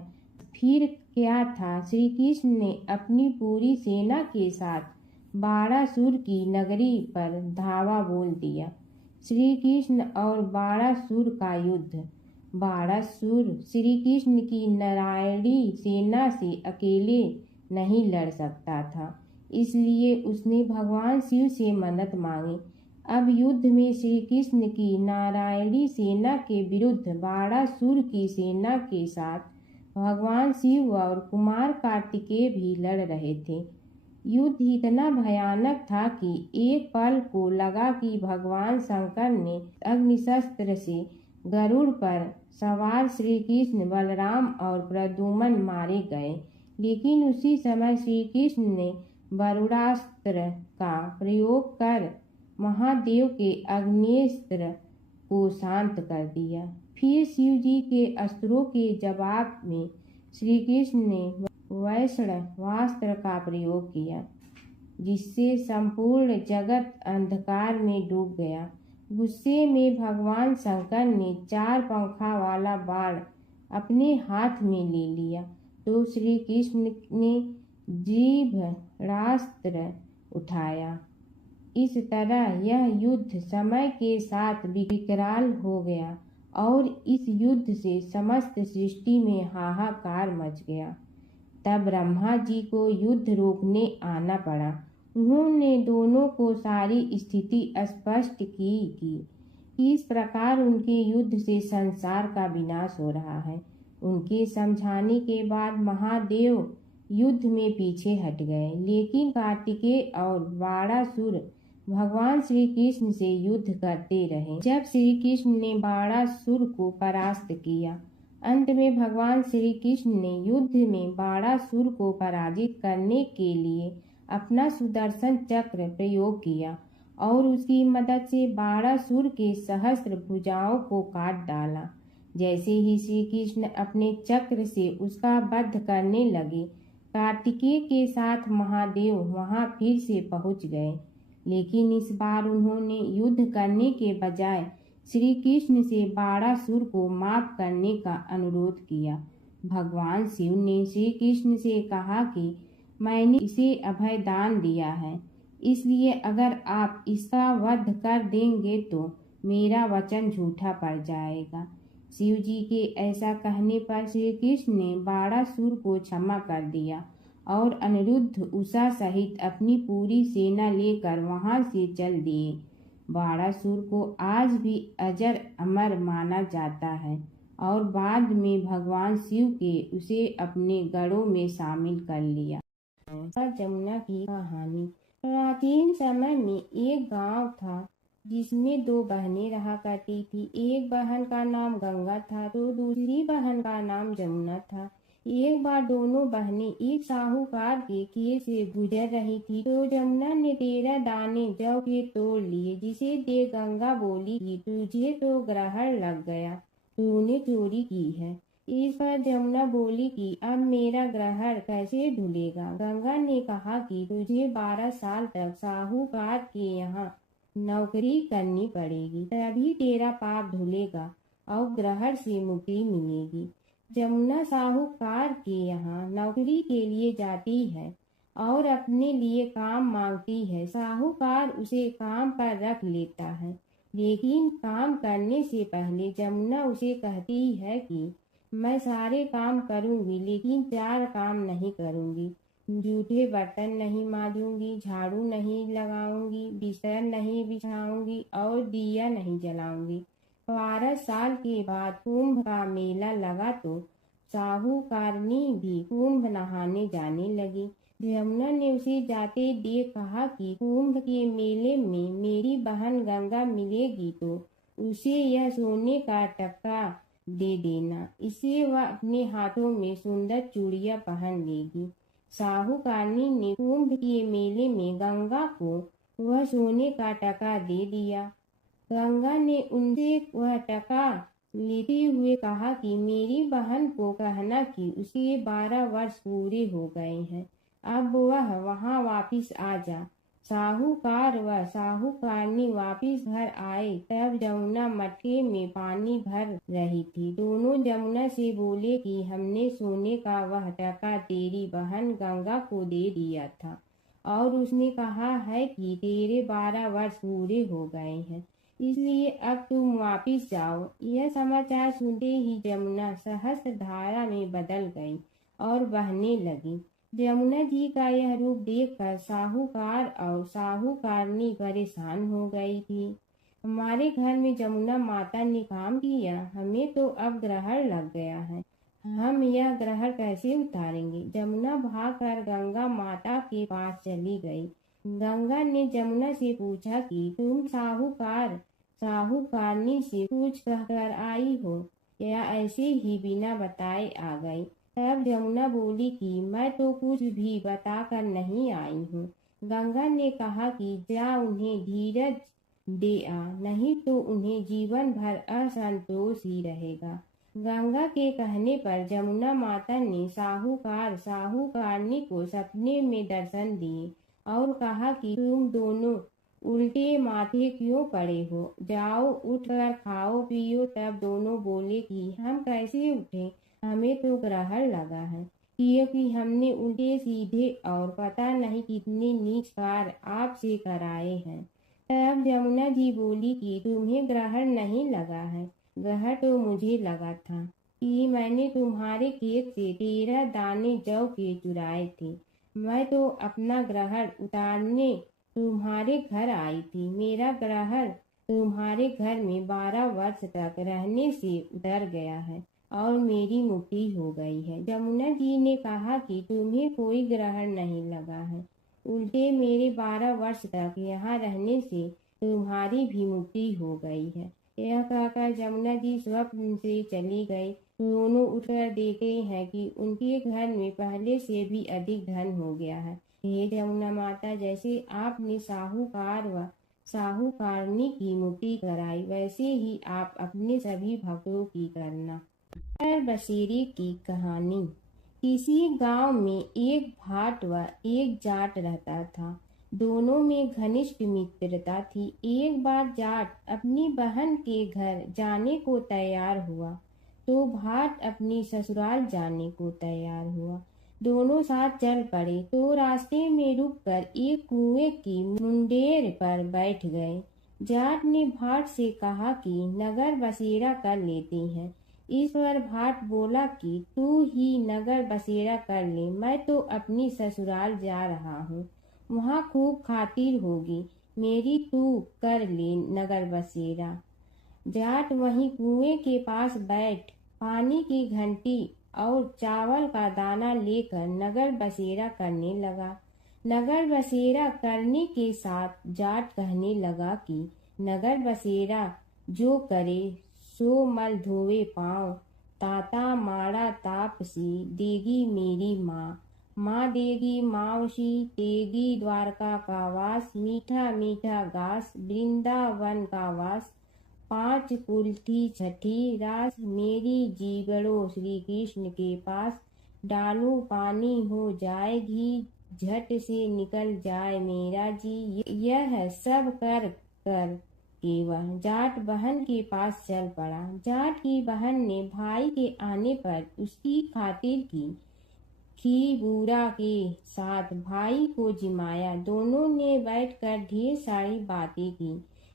फिर क्या था, श्री कृष्ण ने अपनी पूरी सेना के साथ बाणासुर की नगरी पर धावा बोल दिया। श्री कृष्ण और बाणासुर का युद्ध। बाणासुर श्री कृष्ण की नारायणी सेना से अकेले नहीं लड़ सकता था, इसलिए उसने भगवान शिव से मदद मांगी। अब युद्ध में श्री कृष्ण की नारायणी सेना के विरुद्ध बाणासुर की सेना के साथ भगवान शिव और कुमार कार्तिकेय भी लड़ रहे थे। युद्ध इतना भयानक था कि एक पल को लगा कि भगवान शंकर ने अग्निशस्त्र से गरुड़ पर सवार श्री कृष्ण, बलराम और प्रद्युम्न मारे गए। लेकिन उसी समय श्री कृष्ण ने वरुणास्त्र का प्रयोग कर महादेव के अग्नेस्त्र को शांत कर दिया। फिर शिव जी के अस्त्रों के जवाब में श्री कृष्ण ने वैष्णवास्त्र का प्रयोग किया, जिससे संपूर्ण जगत अंधकार में डूब गया। गुस्से में भगवान शंकर ने 4 पंखा वाला बाण अपने हाथ में ले लिया तो श्री कृष्ण ने जीभरास्त्र उठाया। इस तरह यह युद्ध समय के साथ विकराल हो गया और इस युद्ध से समस्त सृष्टि में हाहाकार मच गया। तब ब्रह्मा जी को युद्ध रोकने आना पड़ा। उन्होंने दोनों को सारी स्थिति स्पष्ट की कि इस प्रकार उनके युद्ध से संसार का विनाश हो रहा है। उनके समझाने के बाद महादेव युद्ध में पीछे हट गए, लेकिन कार्तिकेय और बाणासुर भगवान श्री कृष्ण से युद्ध करते रहे। जब श्री कृष्ण ने बाणासुर को परास्त किया, अंत में भगवान श्री कृष्ण ने युद्ध में बाणासुर को पराजित करने के लिए अपना सुदर्शन चक्र प्रयोग किया और उसकी मदद से बाणासुर के सहस्त्र भुजाओं को काट डाला। जैसे ही श्री कृष्ण अपने चक्र से उसका वध करने लगे, कार्तिकेय के साथ महादेव वहां फिर से पहुंच गए, लेकिन इस बार उन्होंने युद्ध करने के बजाय श्री कृष्ण से बाणासुर को माफ करने का अनुरोध किया। भगवान शिव ने श्री कृष्ण से कहा कि मैंने इसे अभय दान दिया है, इसलिए अगर आप इसका वध कर देंगे तो मेरा वचन झूठा पड़ जाएगा। शिव जी के ऐसा कहने पर श्री कृष्ण ने बाणासुर को क्षमा कर दिया और अनिरुद्ध, उषा सहित अपनी पूरी सेना लेकर वहां से चल दिए। बाणासुर को आज भी अजर अमर माना जाता है और बाद में भगवान शिव के उसे अपने गढ़ों में शामिल कर लिया। जमुना की कहानी। प्राचीन समय में एक गांव था जिसमें 2 बहनें रहा करती थी। एक बहन का नाम गंगा था तो दूसरी बहन का नाम जमुना था। एक बार दोनों बहनें एक साहूकार के खेत से गुजर रही थी तो जमुना ने 13 दाने जौ के तोड़ लिए, जिसे देख गंगा बोली कि तुझे तो ग्रहण लग गया, तूने चोरी की है। इस पर जमुना बोली कि अब मेरा ग्रहण कैसे धुलेगा। गंगा ने कहा कि तुझे 12 साल तक साहूकार के यहाँ नौकरी करनी पड़ेगी, तभी तेरा पाप धुलेगा और ग्रहण से मुक्ति मिलेगी। जमुना साहूकार के यहाँ नौकरी के लिए जाती है और अपने लिए काम मांगती है। साहूकार उसे काम पर रख लेता है, लेकिन काम करने से पहले जमुना उसे कहती है कि मैं सारे काम करूंगी, लेकिन 4 काम नहीं करूंगी। जूठे बर्तन नहीं मांजूंगी, झाड़ू नहीं लगाऊंगी, बिस्तर नहीं बिछाऊंगी और दिया नहीं जलाऊंगी। 12 साल के बाद कुंभ का मेला लगा तो साहूकारनी भी कुंभ नहाने जाने लगी। यमुना ने उसे जाते देख कहा कि कुंभ के मेले में मेरी बहन गंगा मिलेगी तो उसे यह सोने का टक्का दे देना, इससे वह अपने हाथों में सुंदर चूड़ियां पहन लेगी। साहूकारनी ने कुंभ के मेले में गंगा को वह सोने का टका दे दिया। गंगा ने उनसे वह टका लेते हुए कहा कि मेरी बहन को कहना कि उसके 12 वर्ष पूरे हो गए हैं, अब वह वहां वापिस आ जा। साहूकार व साहूकारनी वापिस घर आए तब जमुना मटके में पानी भर रही थी। दोनों जमुना से बोले कि हमने सोने का वह टका तेरी बहन गंगा को दे दिया था और उसने कहा है कि तेरे 12 वर्ष पूरे हो गए हैं, इसलिए अब तुम वापिस जाओ। यह समाचार सुनते ही जमुना सहस्त्र धारा में बदल गई और बहने लगी। जमुना जी का यह रूप देखकर साहूकार और साहूकारनी परेशान हो गई थी। हमारे घर में जमुना माता ने काम किया, हमें तो अब ग्रहण लग गया है, हम यह ग्रहण कैसे उतारेंगे। जमुना भागकर गंगा माता के पास चली गई। गंगा ने जमुना से पूछा कि तुम साहूकारनी से कुछ कहकर आई हो या ऐसे ही बिना बताए आ गई। तब जमुना बोली कि मैं तो कुछ भी बताकर नहीं आई हूँ। गंगा ने कहा कि जा उन्हें धीरज दे आ, नहीं तो उन्हें जीवन भर असंतोष ही रहेगा। गंगा के कहने पर जमुना माता ने साहूकारनी को सपने में दर्शन दिए और कहा कि तुम दोनों उल्टे माथे क्यों पड़े हो, जाओ उठकर खाओ पियो। तब दोनों बोले कि हम कैसे उठे, हमें तो ग्रहण लगा है, क्योंकि हमने उल्टे सीधे और पता नहीं कितने नीच कार्य आपसे कराए हैं। तब जमुना जी बोली कि तुम्हें ग्रहण नहीं लगा है, ग्रहण तो मुझे लगा था कि मैंने तुम्हारे खेत से 13 दाने जौ के चुराए थे। मैं तो अपना ग्रहण उतारने तुम्हारे घर आई थी। मेरा ग्रहण तुम्हारे घर में 12 वर्ष तक रहने से उतर गया है और मेरी मुक्ति हो गई है। जमुना जी ने कहा कि तुम्हें कोई ग्रहण नहीं लगा है, उल्टे मेरे 12 वर्ष तक यहाँ रहने से तुम्हारी भी मुक्ति हो गई है। यह कहकर जमुना जी स्वप्न से चली गई। दोनों उठकर देखते हैं कि उनके घर में पहले से भी अधिक धन हो गया है। हे जमुना माता, जैसे आपने साहूकार व साहूकारनी की मुक्ति कराई, वैसे ही आप अपने सभी भक्तों की करना। नगर बसेरे की कहानी। किसी गांव में एक भाट व एक जाट रहता था। दोनों में घनिष्ठ मित्रता थी। एक बार जाट अपनी बहन के घर जाने को तैयार हुआ तो भाट अपनी ससुराल जाने को तैयार हुआ। दोनों साथ चल पड़े तो रास्ते में रुककर एक कुएं की मुंडेर पर बैठ गए। जाट ने भाट से कहा कि नगर बसेरा कर लेते हैं। इस पर भाट बोला कि तू ही नगर बसेरा कर ले, मैं तो अपनी ससुराल जा रहा हूँ, वहाँ खूब खातिर होगी मेरी, तू कर ले नगर बसेरा। जाट वहीं कुएं के पास बैठ पानी की घंटी और चावल का दाना लेकर नगर बसेरा करने लगा। नगर बसेरा करने के साथ जाट कहने लगा कि नगर बसेरा जो करे सो मल धोवे पाँव, ताता माड़ा तापसी देगी मेरी माँ, माँ देगी मावशी तेगी द्वारका का वास, मीठा मीठा घास वृंदावन का वास, 5 कुल थी छठी रास, मेरी जीवड़ो श्री कृष्ण के पास। डालू पानी हो जाए घी, झट से निकल जाए मेरा जी। यह सब कर कर के वह जाट बहन के पास चल पड़ा। जाट की बहन ने भाई के आने पर उसकी खातिर की बूरा के साथ भाई को जिमाया। दोनों ने बैठकर ढेर सारी बातें की।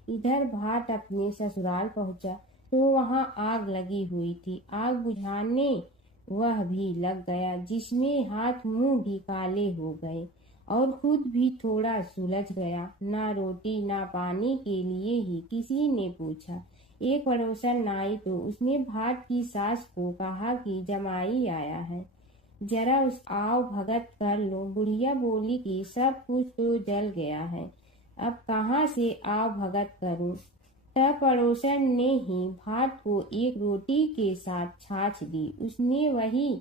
इधर भाट अपने ससुराल पहुंचा तो वहां आग लगी हुई थी। आग बुझाने वह भी लग गया, जिसमें हाथ मुंह भी काले हो गए और खुद भी थोड़ा सुलझ गया। ना रोटी ना पानी के लिए ही किसी ने पूछा। एक पड़ोसन आई तो उसने भाट की सास को कहा कि जमाई आया है, जरा उस आओ भगत कर लो। बुढ़िया बोली कि सब कुछ तो जल गया है, अब कहाँ से आओ भगत करूं। तब पड़ोसन ने ही भाट को एक रोटी के साथ छाछ दी। उसने वही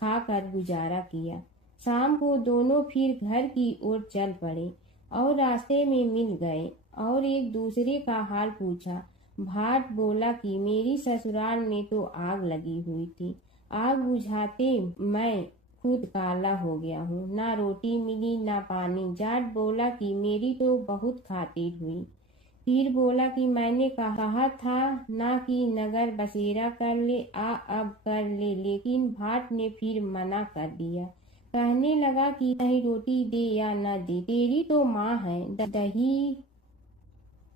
खाकर गुजारा किया। शाम को दोनों फिर घर की ओर चल पड़े और रास्ते में मिल गए और एक दूसरे का हाल पूछा। भाट बोला कि मेरी ससुराल में तो आग लगी हुई थी, आग बुझाते मैं खुद काला हो गया हूँ, ना रोटी मिली ना पानी। जाट बोला कि मेरी तो बहुत खातिर हुई। फिर बोला कि मैंने कहा था ना कि नगर बसेरा कर ले, अब कर ले। लेकिन भाट ने फिर मना कर दिया। कहने लगा कि चाहे रोटी दे या न दे, तेरी तो माँ है, दही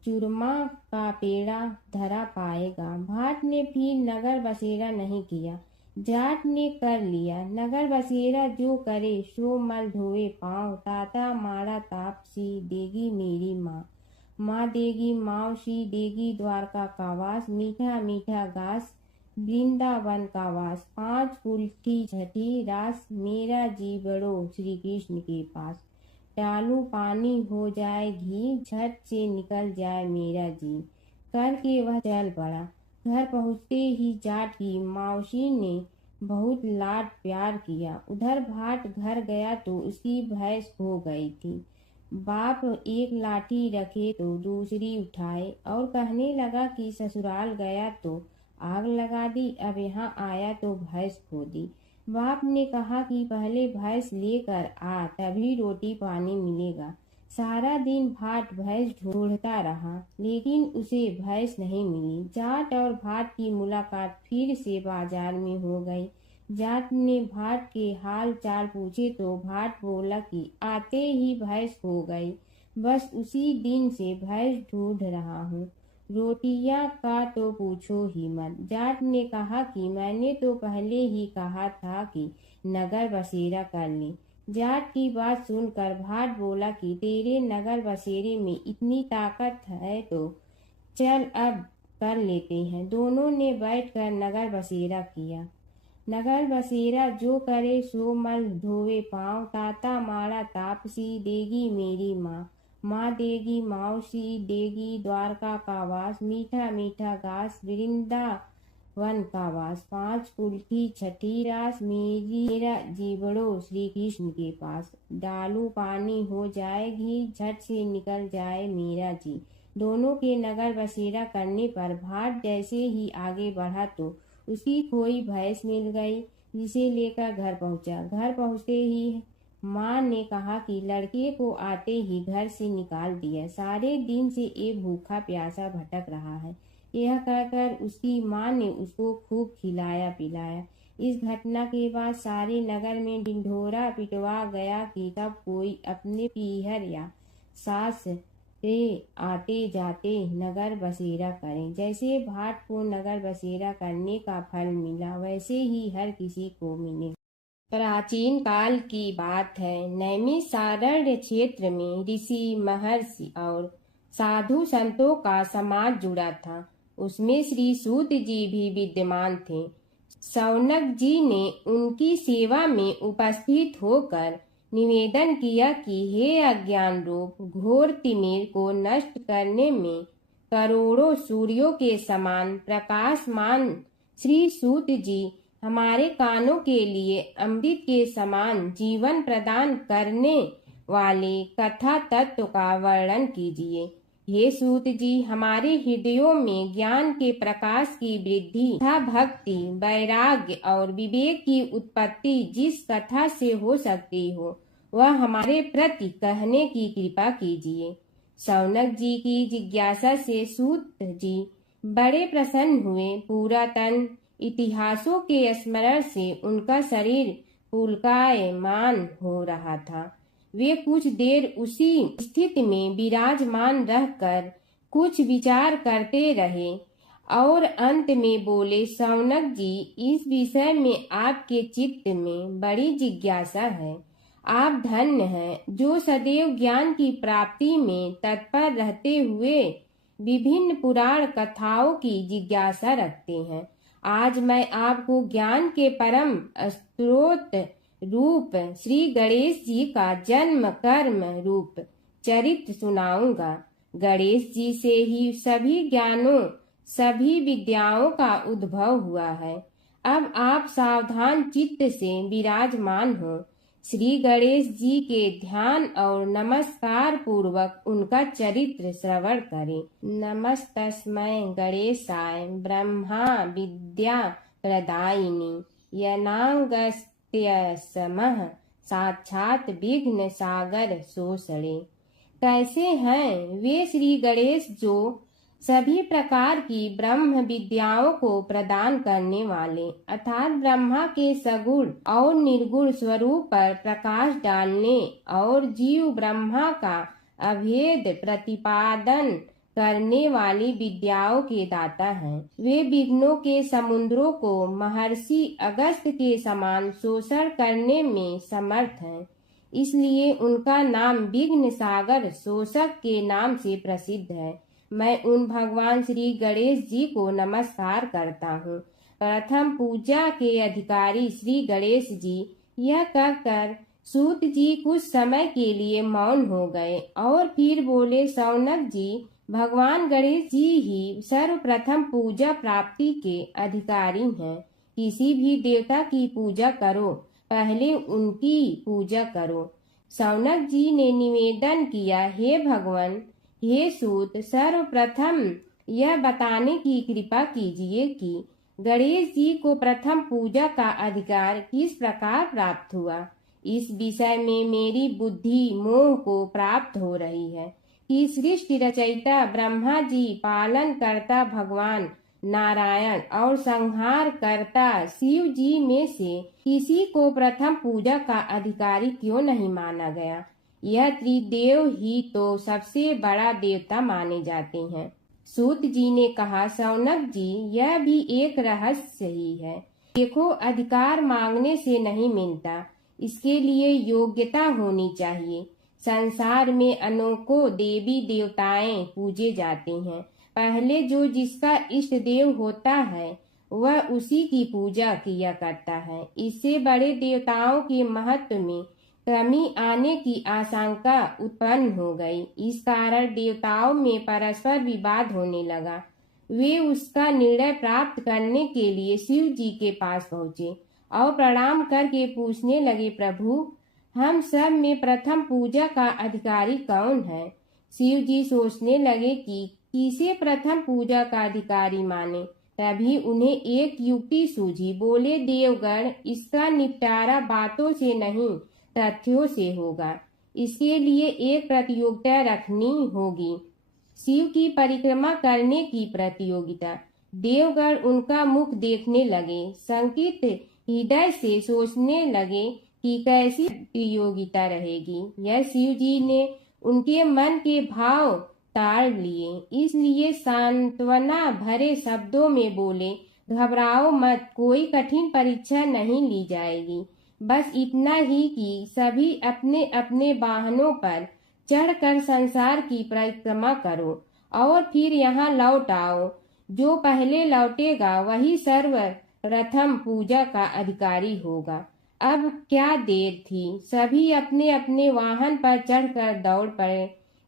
चूरमा का पेड़ा धरा पाएगा। भाट ने फिर नगर बसेरा नहीं किया, जाट ने कर लिया। नगर बसेरा जो करे सो मल धोए पाँव, ताता माड़ा तापसी देगी मेरी माँ। माँ देगी मावशी देगी द्वारका का वास, मीठा मीठा घास वृंदावन का वास। 5 कुल थी छठी रास, मेरा जी बड़ो श्री कृष्ण के पास। डालू पानी हो जाए घी, झट से निकल जाए मेरा जी। करके वह चल पड़ा। घर पहुँचते ही जाट की मौसी ने बहुत लाड प्यार किया। उधर भाट घर गया तो उसकी भैंस खो गई थी। बाप एक लाठी रखे तो दूसरी उठाए और कहने लगा कि ससुराल गया तो आग लगा दी, अब यहाँ आया तो भैंस खो दी। बाप ने कहा कि पहले भैंस लेकर आ, तभी रोटी पानी मिलेगा। सारा दिन भाट भैंस ढूंढता रहा, लेकिन उसे भैंस नहीं मिली। जाट और भाट की मुलाकात फिर से बाजार में हो गई। जाट ने भाट के हाल चाल पूछे तो भाट बोला कि आते ही भैंस खो गई, बस उसी दिन से भैंस ढूंढ रहा हूँ। रोटियां का तो पूछो ही मत। जाट ने कहा कि मैंने तो पहले ही कहा था कि नगर बसेरा कर ले। जाट की बात सुनकर भाट बोला कि तेरे नगर बसेरे में इतनी ताकत है तो चल अब कर लेते हैं। दोनों ने बैठकर नगर बसेरा किया। नगर बसेरा जो करे सो मल धोवे पाँव, ताता माड़ा तापसी देगी मेरी माँ। माँ देगी मौसी देगी द्वारका का वास, मीठा मीठा घास वृंदावन का वास। 5 कुल की छठी रास, मेरा जीवड़ो श्री कृष्ण के पास। डालू पानी हो जाए घी, झट से निकल जाए मेरा जी। दोनों के नगर बसेरा करने पर भाट जैसे ही आगे बढ़ा तो उसकी खोई भैंस मिल गई, जिसे लेकर घर पहुंचा। घर पहुंचते ही माँ ने कहा कि लड़के को आते ही घर से निकाल दिया, सारे दिन से ये भूखा प्यासा भटक रहा है। यह कहकर उसकी माँ ने उसको खूब खिलाया पिलाया। इस घटना के बाद सारे नगर में ढिंढोरा पिटवा गया कि तब कोई अपने पीहर या सास से आते जाते नगर बसेरा करें। जैसे भाट को नगर बसेरा करने का फल मिला, वैसे ही हर किसी को मिले। प्राचीन काल की बात है। नैमिषारण्य क्षेत्र में ऋषि महर्षि और साधु संतों का समाज जुड़ा था। उसमें श्री सूत जी भी विद्यमान थे। शौनक जी ने उनकी सेवा में उपस्थित होकर निवेदन किया कि हे अज्ञान रूप घोर तिमिर को नष्ट करने में करोड़ों सूर्यों के समान प्रकाशमान श्री सूत जी हमारे कानों के लिए अमृत के समान जीवन प्रदान करने वाले कथा तत्व का वर्णन कीजिए। हे सूत जी, हमारे हृदयों में ज्ञान के प्रकाश की वृद्धि तथा भक्ति, वैराग्य और विवेक की उत्पत्ति जिस कथा से हो सकती हो, वह हमारे प्रति कहने की कृपा कीजिए। शौनक जी की जिज्ञासा से सूत जी बड़े प्रसन्न हुए। पुरातन इतिहासों के स्मरण से उनका शरीर पुलकायमान हो रहा था। वे कुछ देर उसी स्थिति में विराजमान रहकर कुछ विचार करते रहे और अंत में बोले, शौनक जी, इस विषय में आपके चित्त में बड़ी जिज्ञासा है। आप धन्य हैं जो सदैव ज्ञान की प्राप्ति में तत्पर रहते हुए विभिन्न पुराण कथाओं की जिज्ञासा रखते हैं। आज मैं आपको ज्ञान के परम स्रोत रूप श्री गणेश जी का जन्म कर्म रूप चरित्र सुनाऊंगा। गणेश जी से ही सभी ज्ञानों, सभी विद्याओं का उद्भव हुआ है। अब आप सावधान चित्त से विराजमान हो। श्री गणेश जी के ध्यान और नमस्कार पूर्वक उनका चरित्र श्रवण करें। नमस्तस्मै गणेशाय ब्रह्मा विद्या प्रदायिनी यनागस्त्यसमः साक्षात विघ्न सागर सोसड़े। कैसे हैं वे श्री गणेश जो सभी प्रकार की ब्रह्म विद्याओं को प्रदान करने वाले, अर्थात ब्रह्मा के सगुण और निर्गुण स्वरूप पर प्रकाश डालने और जीव ब्रह्मा का अभेद प्रतिपादन करने वाली विद्याओं के दाता हैं। वे विघ्नों के समुद्रों को महर्षि अगस्त के समान शोषण करने में समर्थ हैं। इसलिए उनका नाम विघ्न सागर शोषक के नाम से प्रसिद्ध है। मैं उन भगवान श्री गणेश जी को नमस्कार करता हूँ। प्रथम पूजा के अधिकारी श्री गणेश जी, यह कहकर सूत जी कुछ समय के लिए मौन हो गए और फिर बोले, शौनक जी, भगवान गणेश जी ही सर्वप्रथम पूजा प्राप्ति के अधिकारी हैं। किसी भी देवता की पूजा करो, पहले उनकी पूजा करो। शौनक जी ने निवेदन किया, हे भगवान, हे सूत, सर्वप्रथम यह बताने की कृपा कीजिए कि गणेश जी को प्रथम पूजा का अधिकार किस प्रकार प्राप्त हुआ। इस विषय में मेरी बुद्धि मोह को प्राप्त हो रही है कि सृष्टि रचयिता ब्रह्मा जी, पालन करता भगवान नारायण और संहार करता शिव जी में से किसी को प्रथम पूजा का अधिकारी क्यों नहीं माना गया। यह त्रिदेव ही तो सबसे बड़ा देवता माने जाते हैं। सूत जी ने कहा, शौनक जी, यह भी एक रहस्य ही है। देखो, अधिकार मांगने से नहीं मिलता, इसके लिए योग्यता होनी चाहिए। संसार में अनेकों देवी देवताएं पूजे जाते हैं। पहले जो जिसका इष्ट देव होता है वह उसी की पूजा किया करता है। इससे बड़े देवताओं के महत्व में कमी आने की आशंका उत्पन्न हो गई। इस कारण देवताओं में परस्पर विवाद होने लगा। वे उसका निर्णय प्राप्त करने के लिए शिव जी के पास पहुँचे और प्रणाम करके पूछने लगे, प्रभु, हम सब में प्रथम पूजा का अधिकारी कौन है। शिव जी सोचने लगे कि किसे प्रथम पूजा का अधिकारी माने। तभी उन्हें एक युक्ति सूझी। बोले, देवगण, इसका निपटारा बातों से नहीं तथ्यों से होगा। इसके लिए एक प्रतियोगिता रखनी होगी, शिव की परिक्रमा करने की प्रतियोगिता। देवगण उनका मुख देखने लगे, शंकित हृदय से सोचने लगे कि कैसी प्रतियोगिता रहेगी। यह शिव जी ने उनके मन के भाव ताड़ लिए, इसलिए सांत्वना भरे शब्दों में बोले, घबराओ मत, कोई कठिन परीक्षा नहीं ली जाएगी। बस इतना ही कि सभी अपने अपने वाहनों पर चढ़कर संसार की परिक्रमा करो और फिर यहाँ लौट आओ। जो पहले लौटेगा वही सर्वप्रथम पूजा का अधिकारी होगा। अब क्या देर थी, सभी अपने अपने वाहन पर चढ़कर दौड़ पड़े।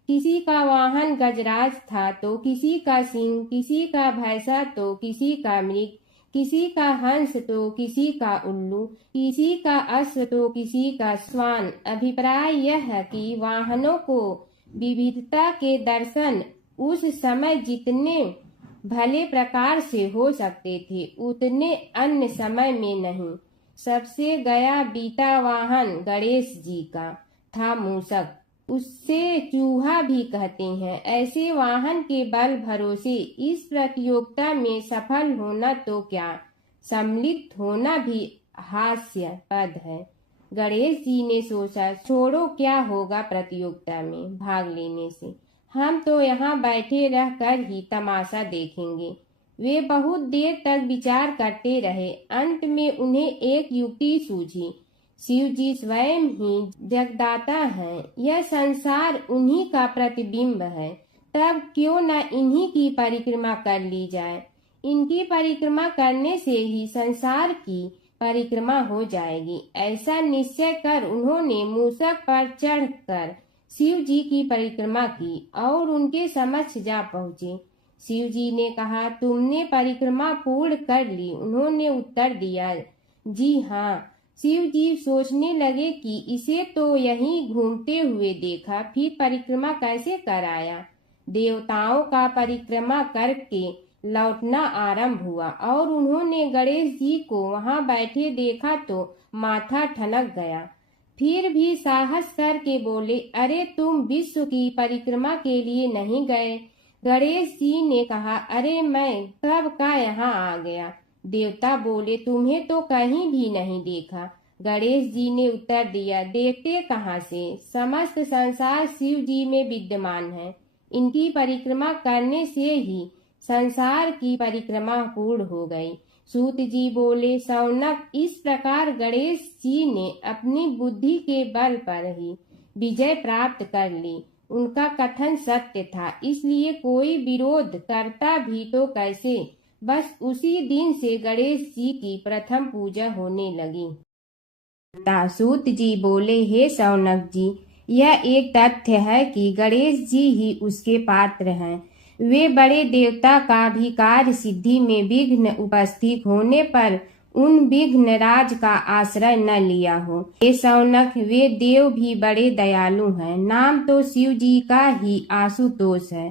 किसी का वाहन गजराज था तो किसी का सिंह, किसी का भैंसा तो किसी का मृग, किसी का हंस तो किसी का उल्लू, किसी का अश्व तो किसी का श्वान। अभिप्राय यह है कि वाहनों को विविधता के दर्शन उस समय जितने भले प्रकार से हो सकते थे उतने अन्य समय में नहीं। सबसे गया बीता वाहन गणेश जी का था मूषक, उससे चूहा भी कहते हैं। ऐसे वाहन के बल भरोसे इस प्रतियोगिता में सफल होना तो क्या, सम्मिलित होना भी हास्यास्पद है। गणेश जी ने सोचा, छोड़ो, क्या होगा प्रतियोगिता में भाग लेने से, हम तो यहाँ बैठे रह कर ही तमाशा देखेंगे। वे बहुत देर तक विचार करते रहे। अंत में उन्हें एक युक्ति सूझी। शिव जी स्वयं ही जगदाता हैं, यह संसार उन्हीं का प्रतिबिंब है, तब क्यों न इन्हीं की परिक्रमा कर ली जाए। इनकी परिक्रमा करने से ही संसार की परिक्रमा हो जाएगी। ऐसा निश्चय कर उन्होंने मूषक पर चढ़कर शिव जी की परिक्रमा की और उनके समक्ष जा पहुँचे। शिव जी ने कहा, तुमने परिक्रमा पूर्ण कर ली? उन्होंने उत्तर दिया, जी हाँ। शिव जी सोचने लगे कि इसे तो यहीं घूमते हुए देखा, फिर परिक्रमा कैसे कर आया। देवताओं का परिक्रमा करके लौटना आरंभ हुआ और उन्होंने गणेश जी को वहां बैठे देखा तो माथा ठनक गया। फिर भी साहस करके बोले, अरे तुम विश्व की परिक्रमा के लिए नहीं गए? गणेश जी ने कहा, अरे मैं कब का यहाँ आ गया। देवता बोले, तुम्हें तो कहीं भी नहीं देखा। गणेश जी ने उत्तर दिया, देखते कहाँ से, समस्त संसार शिव जी में विद्यमान है। इनकी परिक्रमा करने से ही संसार की परिक्रमा पूर्ण हो गई। सूत जी बोले, शौनक, इस प्रकार गणेश जी ने अपनी बुद्धि के बल पर ही विजय प्राप्त कर ली। उनका कथन सत्य था, इसलिए कोई विरोध करता भी तो कैसे। बस उसी दिन से गणेश जी की प्रथम पूजा होने लगी। सूत जी बोले, हे शौनक जी, यह एक तथ्य है कि गणेश जी ही उसके पात्र हैं। वे बड़े देवता का भी कार्य सिद्धि में विघ्न उपस्थित होने पर उन विघ्न राज का आश्रय न लिया हो। हे शौनक, वे देव भी बड़े दयालु हैं। नाम तो शिव जी का ही आशुतोष है,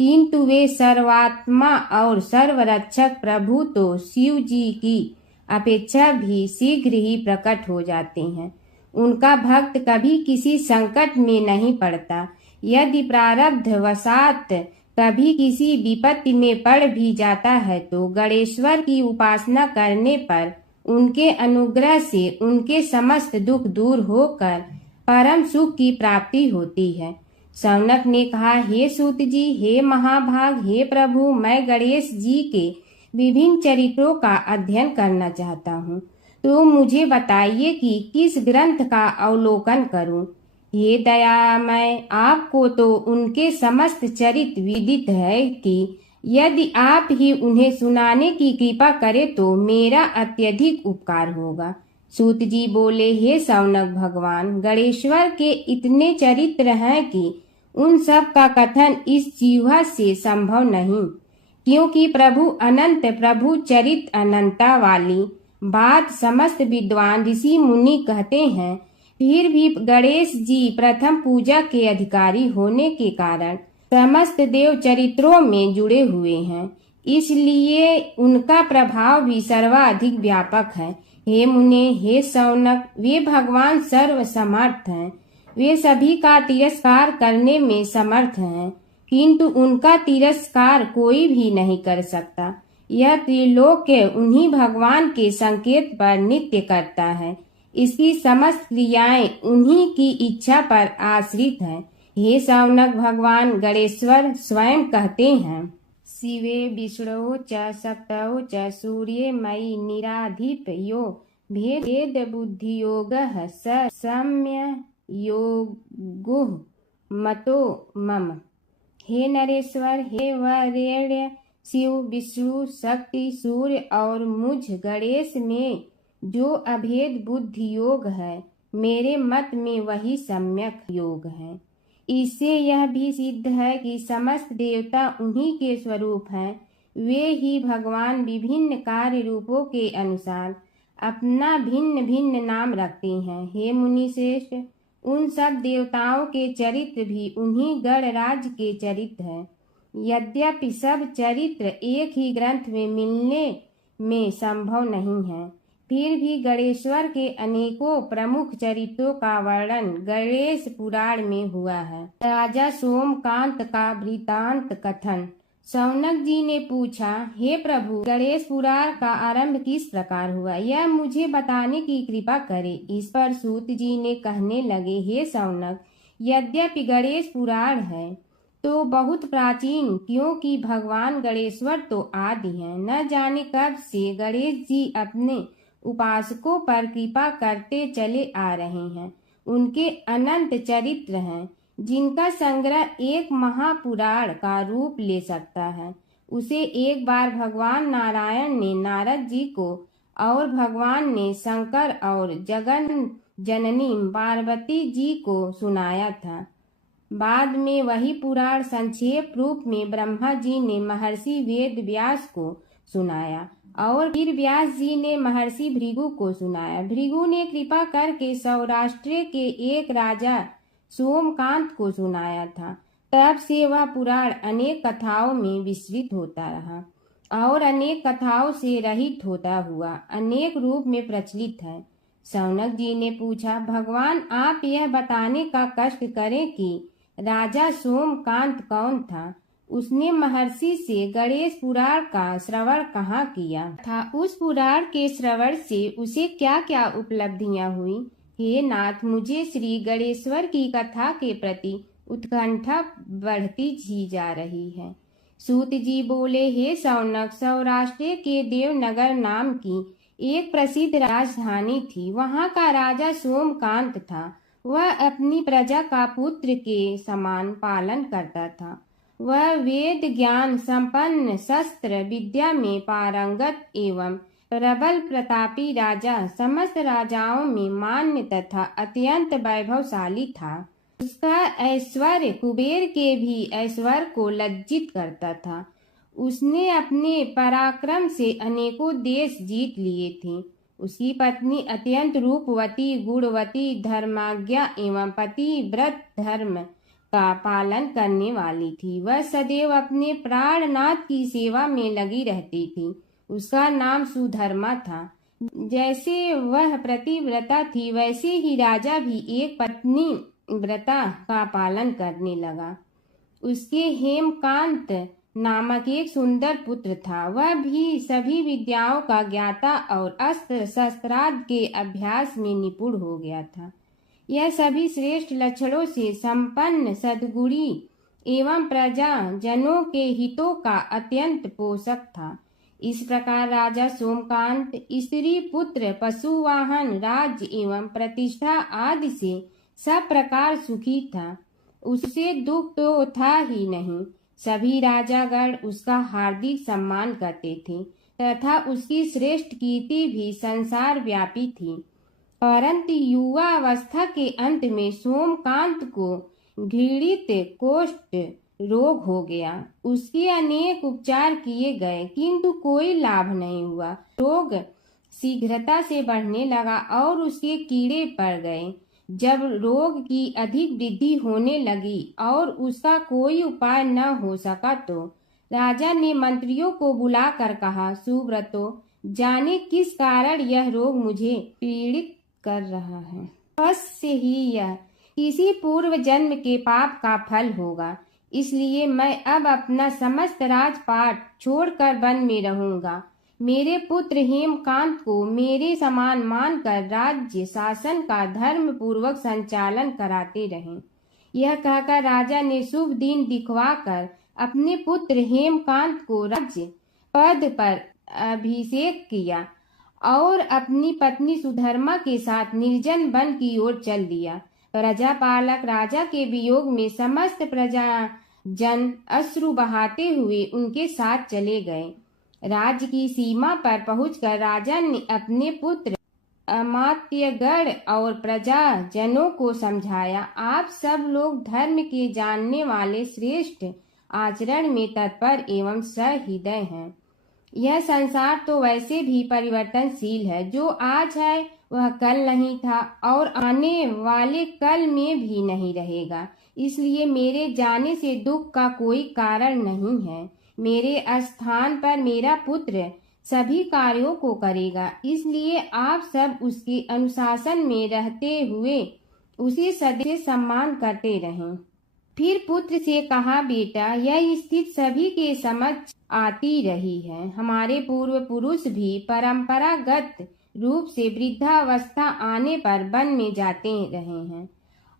किंतु वे सर्वात्मा और सर्वरक्षक प्रभु तो शिव जी की अपेक्षा भी शीघ्र ही प्रकट हो जाते हैं। उनका भक्त कभी किसी संकट में नहीं पड़ता। यदि प्रारब्ध वशात कभी किसी विपत्ति में पड़ भी जाता है तो गणेश्वर की उपासना करने पर उनके अनुग्रह से उनके समस्त दुख दूर होकर परम सुख की प्राप्ति होती है। शौनक ने कहा, हे सूत जी, हे महाभाग, हे प्रभु, मैं गणेश जी के विभिन्न चरित्रों का अध्ययन करना चाहता हूँ, तो मुझे बताइए कि किस ग्रंथ का अवलोकन करूँ। ये दयामय, आपको तो उनके समस्त चरित्र विदित है कि यदि आप ही उन्हें सुनाने की कृपा करें तो मेरा अत्यधिक उपकार होगा। सूत जी बोले, हे शौनक भगवान, गणेश्वर के इतने चरित्र हैं कि उन सब का कथन इस जीवा से संभव नहीं, क्योंकि प्रभु अनंत, प्रभु चरित्र अनंता वाली बात समस्त विद्वान ऋषि मुनि कहते हैं। फिर भी गणेश जी प्रथम पूजा के अधिकारी होने के कारण समस्त देव चरित्रों में जुड़े हुए हैं, इसलिए उनका प्रभाव भी सर्वाधिक व्यापक है। हे मुने, हे शौनक, वे भगवान सर्व समर्थ हैं। वे सभी का तिरस्कार करने में समर्थ हैं, किंतु उनका तिरस्कार कोई भी नहीं कर सकता। यह त्रिलोक्य उन्हीं भगवान के संकेत पर नित्य करता है। इसकी समस्त क्रियाएं उन्हीं की इच्छा पर आश्रित हैं। हे शौनक भगवान गणेश्वर स्वयं कहते हैं, शिवे विष्णु च शक्तौ च सूर्ये मयि निराधिप यो भेद बुद्धि योग स सम्य योगो मतो मम। हे नरेश्वर, हे वरेण्य, शिव, विष्णु, शक्ति, सूर्य और मुझ गणेश में जो अभेद बुद्धि योग है, मेरे मत में वही सम्यक योग है। इससे यह भी सिद्ध है कि समस्त देवता उन्हीं के स्वरूप हैं। वे ही भगवान विभिन्न कार्य रूपों के अनुसार अपना भिन्न भिन्न नाम रखते हैं। हे मुनि श्रेष्ठ, उन सब देवताओं के चरित्र भी उन्हीं गणराज के चरित्र हैं। यद्यपि सब चरित्र एक ही ग्रंथ में मिलने में संभव नहीं है, फिर भी गणेश्वर के अनेकों प्रमुख चरित्रों का वर्णन गणेश पुराण में हुआ है। राजा सोमकांत का वृत्तांत कथन। शौनक जी ने पूछा, हे प्रभु, गणेश पुराण का आरंभ किस प्रकार हुआ, यह मुझे बताने की कृपा करें। इस पर सूत जी ने कहने लगे, हे शौनक, यद्यपि गणेश पुराण है तो बहुत प्राचीन, क्योंकि भगवान गणेश्वर तो आदि हैं। न जाने कब से गणेश जी अपने उपासकों पर कृपा करते चले आ रहे हैं। उनके अनंत चरित्र हैं, जिनका संग्रह एक महापुराण का रूप ले सकता है। उसे एक बार भगवान नारायण ने नारद जी को और भगवान ने शंकर और जगन जननी पार्वती जी को सुनाया था। बाद में वही पुराण संक्षेप रूप में ब्रह्मा जी ने महर्षि वेद व्यास को सुनाया और फिर व्यास जी ने महर्षि भृगु को सुनाया। भृगु ने कृपा करके सौराष्ट्र के एक राजा सोमकांत को सुनाया था। तब से वह पुराण अनेक कथाओं में विस्तृत होता रहा और अनेक कथाओं से रहित होता हुआ अनेक रूप में प्रचलित है। शौनक जी ने पूछा, भगवान, आप यह बताने का कष्ट करें कि राजा सोमकांत कौन था। उसने महर्षि से गणेश पुराण का श्रवण कहाँ किया था, उस पुराण के श्रवण से उसे क्या क्या उपलब्धियां हुई। हे नाथ, मुझे श्री गणेश्वर की कथा के प्रति उत्कंठा बढ़ती ही जा रही है। सूत जी बोले, हे शौनक, सौराष्ट्र के देवनगर नाम की एक प्रसिद्ध राजधानी थी। वहाँ का राजा सोमकांत था। वह अपनी प्रजा का पुत्र के समान पालन करता था। वह वेद ज्ञान संपन्न, शस्त्र विद्या में पारंगत एवं प्रबल प्रतापी राजा, समस्त राजाओं में मान्य तथा अत्यंत वैभवशाली था। उसका ऐश्वर्य कुबेर के भी ऐश्वर्य को लज्जित करता था। उसने अपने पराक्रम से अनेकों देश जीत लिए थे। उसकी पत्नी अत्यंत रूपवती, गुणवती, धर्माज्ञा एवं पतिव्रत धर्म का पालन करने वाली थी। वह सदैव अपने प्राणनाथ की सेवा में लगी रहती थी। उसका नाम सुधर्मा था। जैसे वह प्रतिव्रता थी, वैसे ही राजा भी एक पत्नी व्रता का पालन करने लगा। उसके हेमकांत नामक एक सुंदर पुत्र था। वह भी सभी विद्याओं का ज्ञाता और अस्त्र शस्त्रादि के अभ्यास में निपुण हो गया था। यह सभी श्रेष्ठ लक्षणों से संपन्न, सद्गुणी एवं प्रजा जनों के हितों का अत्यंत पोषक था। इस प्रकार राजा सोमकांत स्त्री, पुत्र, पशुवाहन, राज्य एवं प्रतिष्ठा आदि से सब प्रकार सुखी था। उससे दुख तो था ही नहीं। सभी राजागण उसका हार्दिक सम्मान करते थे तथा उसकी श्रेष्ठ कीर्ति भी संसार व्यापी थी। परंतु युवा अवस्था के अंत में सोमकांत को घृणित कोष्ठ रोग हो गया। उसके अनेक उपचार किए गए, किंतु कोई लाभ नहीं हुआ। रोग शीघ्रता से बढ़ने लगा और उसके कीड़े पड़ गए। जब रोग की अधिक वृद्धि होने लगी और उसका कोई उपाय न हो सका, तो राजा ने मंत्रियों को बुलाकर कहा, सुव्रतो, जाने किस कारण यह रोग मुझे पीड़ित कर रहा है। अवश्य ही यह किसी पूर्व जन्म के पाप का फल होगा। इसलिए मैं अब अपना समस्त राजपाट छोड़कर वन में रहूंगा। मेरे पुत्र हेमकांत को मेरे समान मानकर राज्य शासन का धर्म पूर्वक संचालन कराते रहें। यह कहकर राजा ने शुभ दिन दिखवाकर अपने पुत्र हेमकांत को राज्य पद पर अभिषेक किया और अपनी पत्नी सुधर्मा के साथ निर्जन वन की ओर चल दिया। प्रजापालक राजा के वियोग में समस्त प्रजा जन अश्रु बहाते हुए उनके साथ चले गए। राज्य की सीमा पर पहुंचकर राजा ने अपने पुत्र, अमात्यगण और प्रजा जनों को समझाया, आप सब लोग धर्म के जानने वाले, श्रेष्ठ आचरण में तत्पर एवं सहृदय हैं। यह संसार तो वैसे भी परिवर्तनशील है। जो आज है वह कल नहीं था और आने वाले कल में भी नहीं रहेगा। इसलिए मेरे जाने से दुख का कोई कारण नहीं है। मेरे स्थान पर मेरा पुत्र सभी कार्यों को करेगा, इसलिए आप सब उसके अनुशासन में रहते हुए उसे सदैव सम्मान करते रहें। फिर पुत्र से कहा, बेटा, यह स्थिति सभी के समक्ष आती रही है। हमारे पूर्व पुरुष भी परंपरागत रूप से वृद्धावस्था आने पर वन में जाते रहे हैं।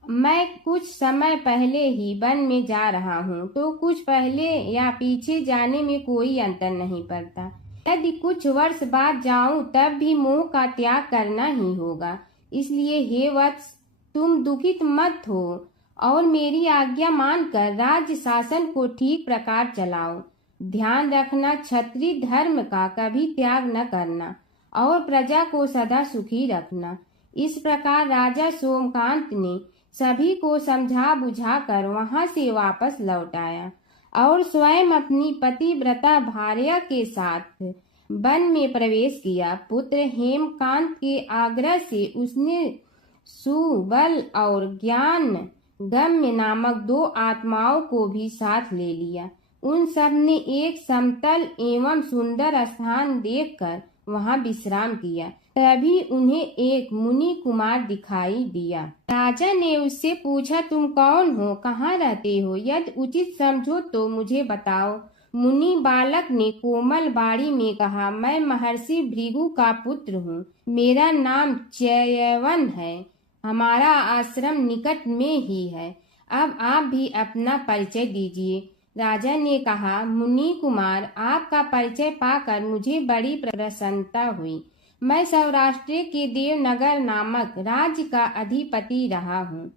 मैं कुछ समय पहले ही वन में जा रहा हूँ, तो कुछ पहले या पीछे जाने में कोई अंतर नहीं पड़ता। यदि कुछ वर्ष बाद जाऊं तब भी मोह का त्याग करना ही होगा। इसलिए हे वत्स, तुम दुखित मत हो और मेरी आज्ञा मानकर राज्य शासन को ठीक प्रकार चलाओ। ध्यान रखना, क्षत्रिय धर्म का कभी त्याग न करना और प्रजा को सदा सुखी रखना। इस प्रकार राजा सोमकांत ने सभी को समझा बुझाकर वहां से वापस लौट आया और स्वयं अपनी पतिव्रता भार्या के साथ वन में प्रवेश किया। पुत्र हेमकांत के आग्रह से उसने सुबल और ज्ञान गम्य नामक 2 आत्माओं को भी साथ ले लिया। उन सब ने एक समतल एवं सुंदर स्थान देखकर वहां विश्राम किया। तभी उन्हें एक मुनि कुमार दिखाई दिया। राजा ने उससे पूछा, तुम कौन हो, कहाँ रहते हो? यदि उचित समझो तो मुझे बताओ। मुनि बालक ने कोमल बाड़ी में कहा, मैं महर्षि भृगु का पुत्र हूँ। मेरा नाम च्यवन है। हमारा आश्रम निकट में ही है। अब आप भी अपना परिचय दीजिए। राजा ने कहा, मुनि कुमार, आपका परिचय पाकर मुझे बड़ी प्रसन्नता हुई। मैं सौराष्ट्र के देवनगर नामक राज्य का अधिपति रहा हूँ।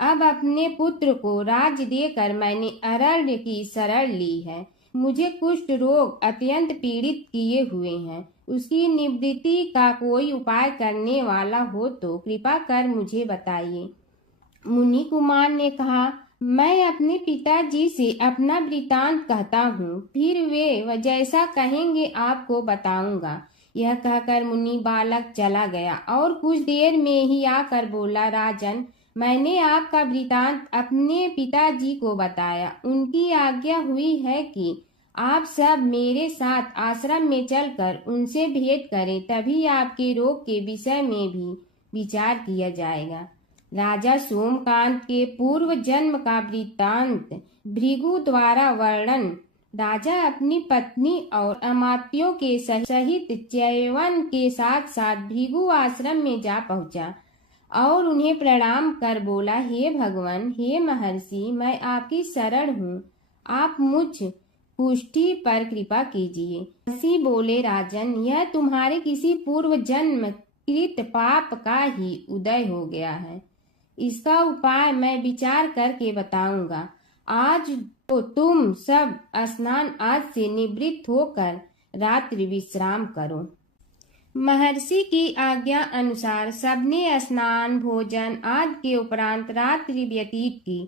अब अपने पुत्र को राज्य देकर मैंने अरण्य की शरण ली है। मुझे कुष्ठ रोग अत्यंत पीड़ित किए हुए हैं। उसकी निवृत्ति का कोई उपाय करने वाला हो तो कृपा कर मुझे बताइए। मुनि कुमार ने कहा, मैं अपने पिताजी से अपना वृतांत कहता हूँ, फिर वे जैसा कहेंगे आपको बताऊंगा। यह कहकर मुनि बालक चला गया और कुछ देर में ही आकर बोला, राजन, मैंने आपका वृतांत अपने पिताजी को बताया। उनकी आज्ञा हुई है कि आप सब मेरे साथ आश्रम में चलकर उनसे भेंट करें, तभी आपके रोग के विषय में भी विचार किया जाएगा। राजा सोमकांत के पूर्व जन्म का वृत्तांत भृगु द्वारा वर्णन। राजा अपनी पत्नी और अमात्यों के सहित च्यवन के साथ साथ भृगु आश्रम में जा पहुंचा और उन्हें प्रणाम कर बोला, हे भगवान, हे महर्षि, मैं आपकी शरण हूँ। आप मुझ कुष्ठी पर कृपा कीजिए। महर्षि बोले, राजन, यह तुम्हारे किसी पूर्व जन्म कृत पाप का ही उदय हो गया है। इसका उपाय मैं विचार करके बताऊंगा। आज तो तुम सब स्नान आज से निवृत्त होकर रात्रि विश्राम करो। महर्षि की आज्ञा अनुसार सबने स्नान भोजन आदि के उपरांत रात्रि व्यतीत की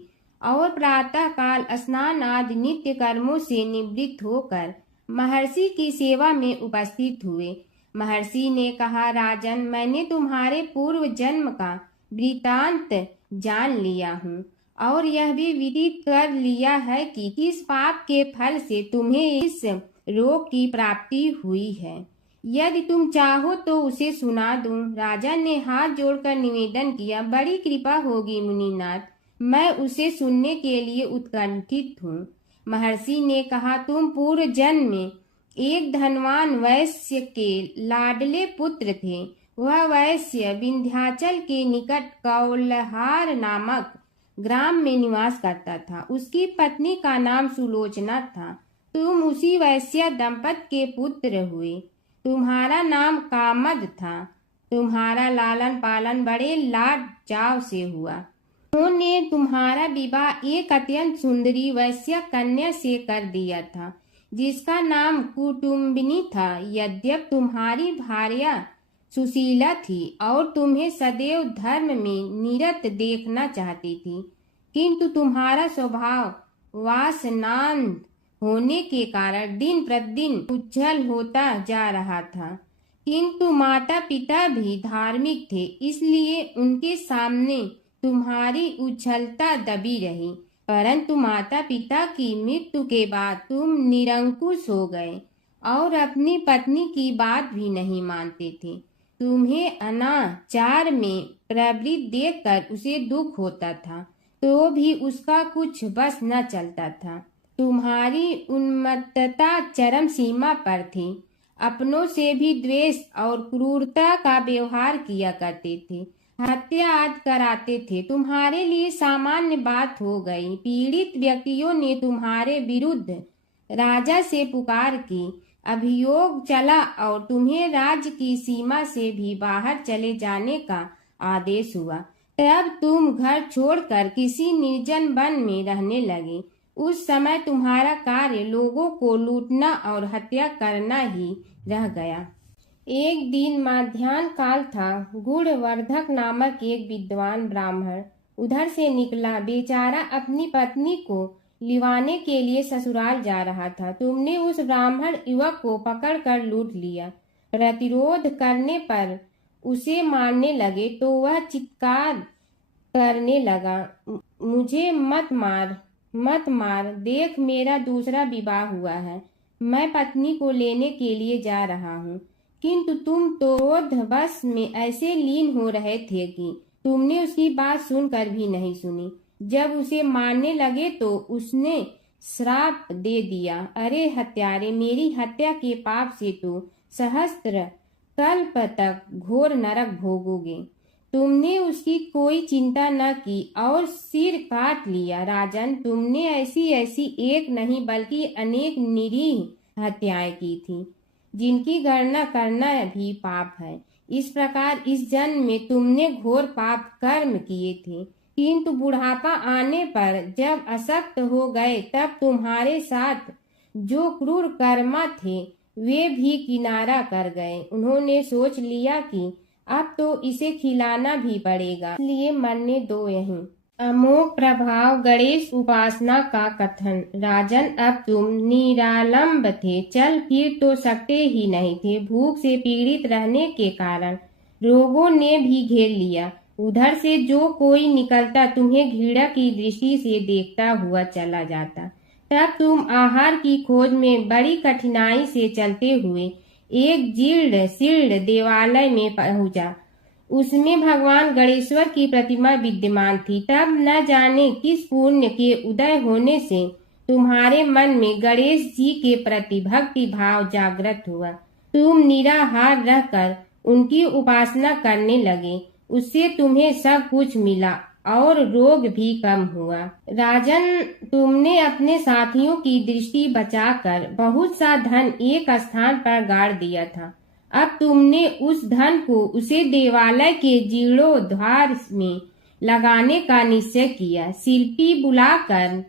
और प्रातः काल स्नान आदि नित्य कर्मों से निवृत्त होकर महर्षि की सेवा में उपस्थित हुए। महर्षि ने कहा, राजन, मैंने तुम्हारे पूर्व जन्म का वृतांत जान लिया हूँ और यह भी विदित कर लिया है कि किस पाप के फल से तुम्हें इस रोग की प्राप्ति हुई है। यदि तुम चाहो तो उसे सुना दूं। राजा ने हाथ जोड़कर निवेदन किया, बड़ी कृपा होगी मुनिनाथ, मैं उसे सुनने के लिए उत्कंठित हूँ। महर्षि ने कहा, तुम पूर्व जन्म में एक धनवान वैश्य के लाडले पुत्र थे। वह वैश्य विंध्याचल के निकट कौलहार नामक ग्राम में निवास करता था। उसकी पत्नी का नाम सुलोचना था। तुम उसी वैश्य दंपत के पुत्र हुए। तुम्हारा नाम कामद था। तुम्हारा लालन पालन बड़े लाड चाव से हुआ। उन्होंने तुम्हारा विवाह एक अत्यंत सुंदरी वैश्य कन्या से कर दिया था, जिसका नाम कुटुम्बिनी था। यद्यप तुम्हारी भार्या सुशीला थी और तुम्हें सदैव धर्म में निरत देखना चाहती थी, किंतु तुम्हारा स्वभाव वासनांध होने के कारण दिन प्रतिदिन उज्जवल होता जा रहा था। किंतु माता पिता भी धार्मिक थे, इसलिए उनके सामने तुम्हारी उछलता दबी रही। परंतु माता पिता की मृत्यु के बाद तुम निरंकुश हो गए और अपनी पत्नी की बात भी नहीं मानते थे। तुम्हें अनाचार में प्रवृत्त देखकर उसे दुख होता था, तो भी उसका कुछ बस न चलता था। तुम्हारी उन्मत्तता चरम सीमा पर थी। अपनों से भी द्वेष और क्रूरता का व्यवहार किया करते थे, हत्या आदि कराते थे। तुम्हारे लिए सामान्य बात हो गई। पीड़ित व्यक्तियों ने तुम्हारे विरुद्ध राजा से पुकार की, अभियोग चला और तुम्हें राज्य की सीमा से भी बाहर चले जाने का आदेश हुआ। तब तुम घर छोड़कर किसी निर्जन वन में रहने लगे। उस समय तुम्हारा कार्य लोगों को लूटना और हत्या करना ही रह गया। एक दिन मध्याह्न काल था। गुणवर्धक नामक एक विद्वान ब्राह्मण उधर से निकला। बेचारा अपनी पत्नी को लिवाने के लिए ससुराल जा रहा था। तुमने उस ब्राह्मण युवक को पकड़कर लूट लिया। प्रतिरोध करने पर उसे मारने लगे तो वह चित्कार करने लगा, मुझे मत मार, मत मार, देख मेरा दूसरा विवाह हुआ है, मैं पत्नी को लेने के लिए जा रहा हूँ। किंतु तुम तो क्रोधवश में ऐसे लीन हो रहे थे कि तुमने उसकी बात सुनकर भी नहीं सुनी। जब उसे मारने लगे तो उसने श्राप दे दिया, अरे हत्यारे, मेरी हत्या के पाप से तो सहस्त्र कल्प तक घोर नरक भोगोगे। तुमने उसकी कोई चिंता न की और सिर काट लिया। राजन, तुमने ऐसी ऐसी एक नहीं बल्कि अनेक निरीह हत्याएं की थी, जिनकी गणना करना भी पाप है। इस प्रकार इस जन्म में तुमने घोर पाप कर्म किए थे, किंतु बुढ़ापा आने पर जब अशक्त हो गए तब तुम्हारे साथ जो क्रूर कर्मा थे वे भी किनारा कर गए। उन्होंने सोच लिया कि अब तो इसे खिलाना भी पड़ेगा, इसलिए मरने दो यहीं। अमोघ प्रभाव गणेश उपासना का कथन। राजन, अब तुम निरालंब थे, चल फिर तो सकते ही नहीं थे। भूख से पीड़ित रहने के कारण रोगों ने भी घेर लिया। उधर से जो कोई निकलता तुम्हें घृणा की दृष्टि से देखता हुआ चला जाता। तब तुम आहार की खोज में बड़ी कठिनाई से चलते हुए एक जीर्ण शीर्ण देवालय में पहुंचा। उसमें भगवान गणेश्वर की प्रतिमा विद्यमान थी। तब न जाने किस पुण्य के उदय होने से तुम्हारे मन में गणेश जी के प्रति भक्ति भाव जागृत हुआ। तुम निराहार रहकर उनकी उपासना करने लगे। उससे तुम्हें सब कुछ मिला और रोग भी कम हुआ। राजन, तुमने अपने साथियों की दृष्टि बचाकर बहुत सा धन एक स्थान पर गाड़ दिया था। अब तुमने उस धन को उसे देवालय के जीर्णोद्धार में लगाने का निश्चय किया। शिल्पी बुलाकर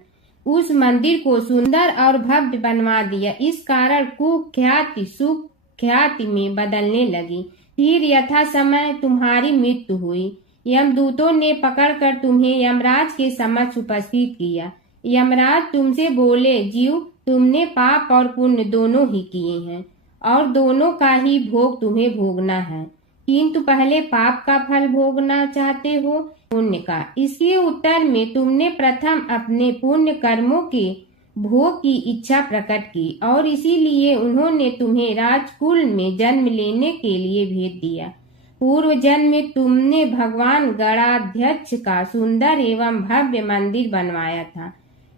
उस मंदिर को सुंदर और भव्य बनवा दिया। इस कारण कुख्याति सुख्याति में बदलने लगी। फिर यथा समय तुम्हारी मृत्यु हुई। यमदूतों ने पकड़कर तुम्हें यमराज के समक्ष उपस्थित किया। यमराज तुमसे बोले, जीव, तुमने पाप और पुण्य दोनों ही किए हैं और दोनों का ही भोग तुम्हें भोगना है। किंतु पहले पाप का फल भोगना चाहते हो पुण्य का? इसके उत्तर में तुमने प्रथम अपने पुण्य कर्मों के भोग की इच्छा प्रकट की और इसीलिए उन्होंने तुम्हें राजकुल में जन्म लेने के लिए भेज दिया। पूर्व जन्म में तुमने भगवान गणाध्यक्ष का सुंदर एवं भव्य मंदिर बनवाया था,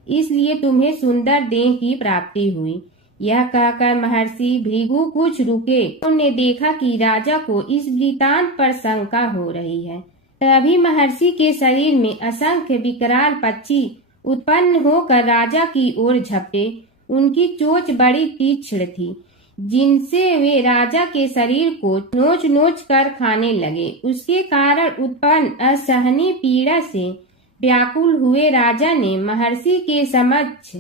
इसलिए तुम्हें सुंदर देह की प्राप्ति हुई। यह कहकर महर्षि भृगु कुछ रुके। उन्होंने देखा कि राजा को इस वृतांत पर शंका हो रही है। तभी महर्षि के शरीर में असंख्य विकराल पक्षी उत्पन्न होकर राजा की ओर झपटे। उनकी चोंच बड़ी तीक्ष्ण थी, जिनसे वे राजा के शरीर को नोच नोच कर खाने लगे। उसके कारण उत्पन्न असहनीय पीड़ा से व्याकुल हुए राजा ने महर्षि के समक्ष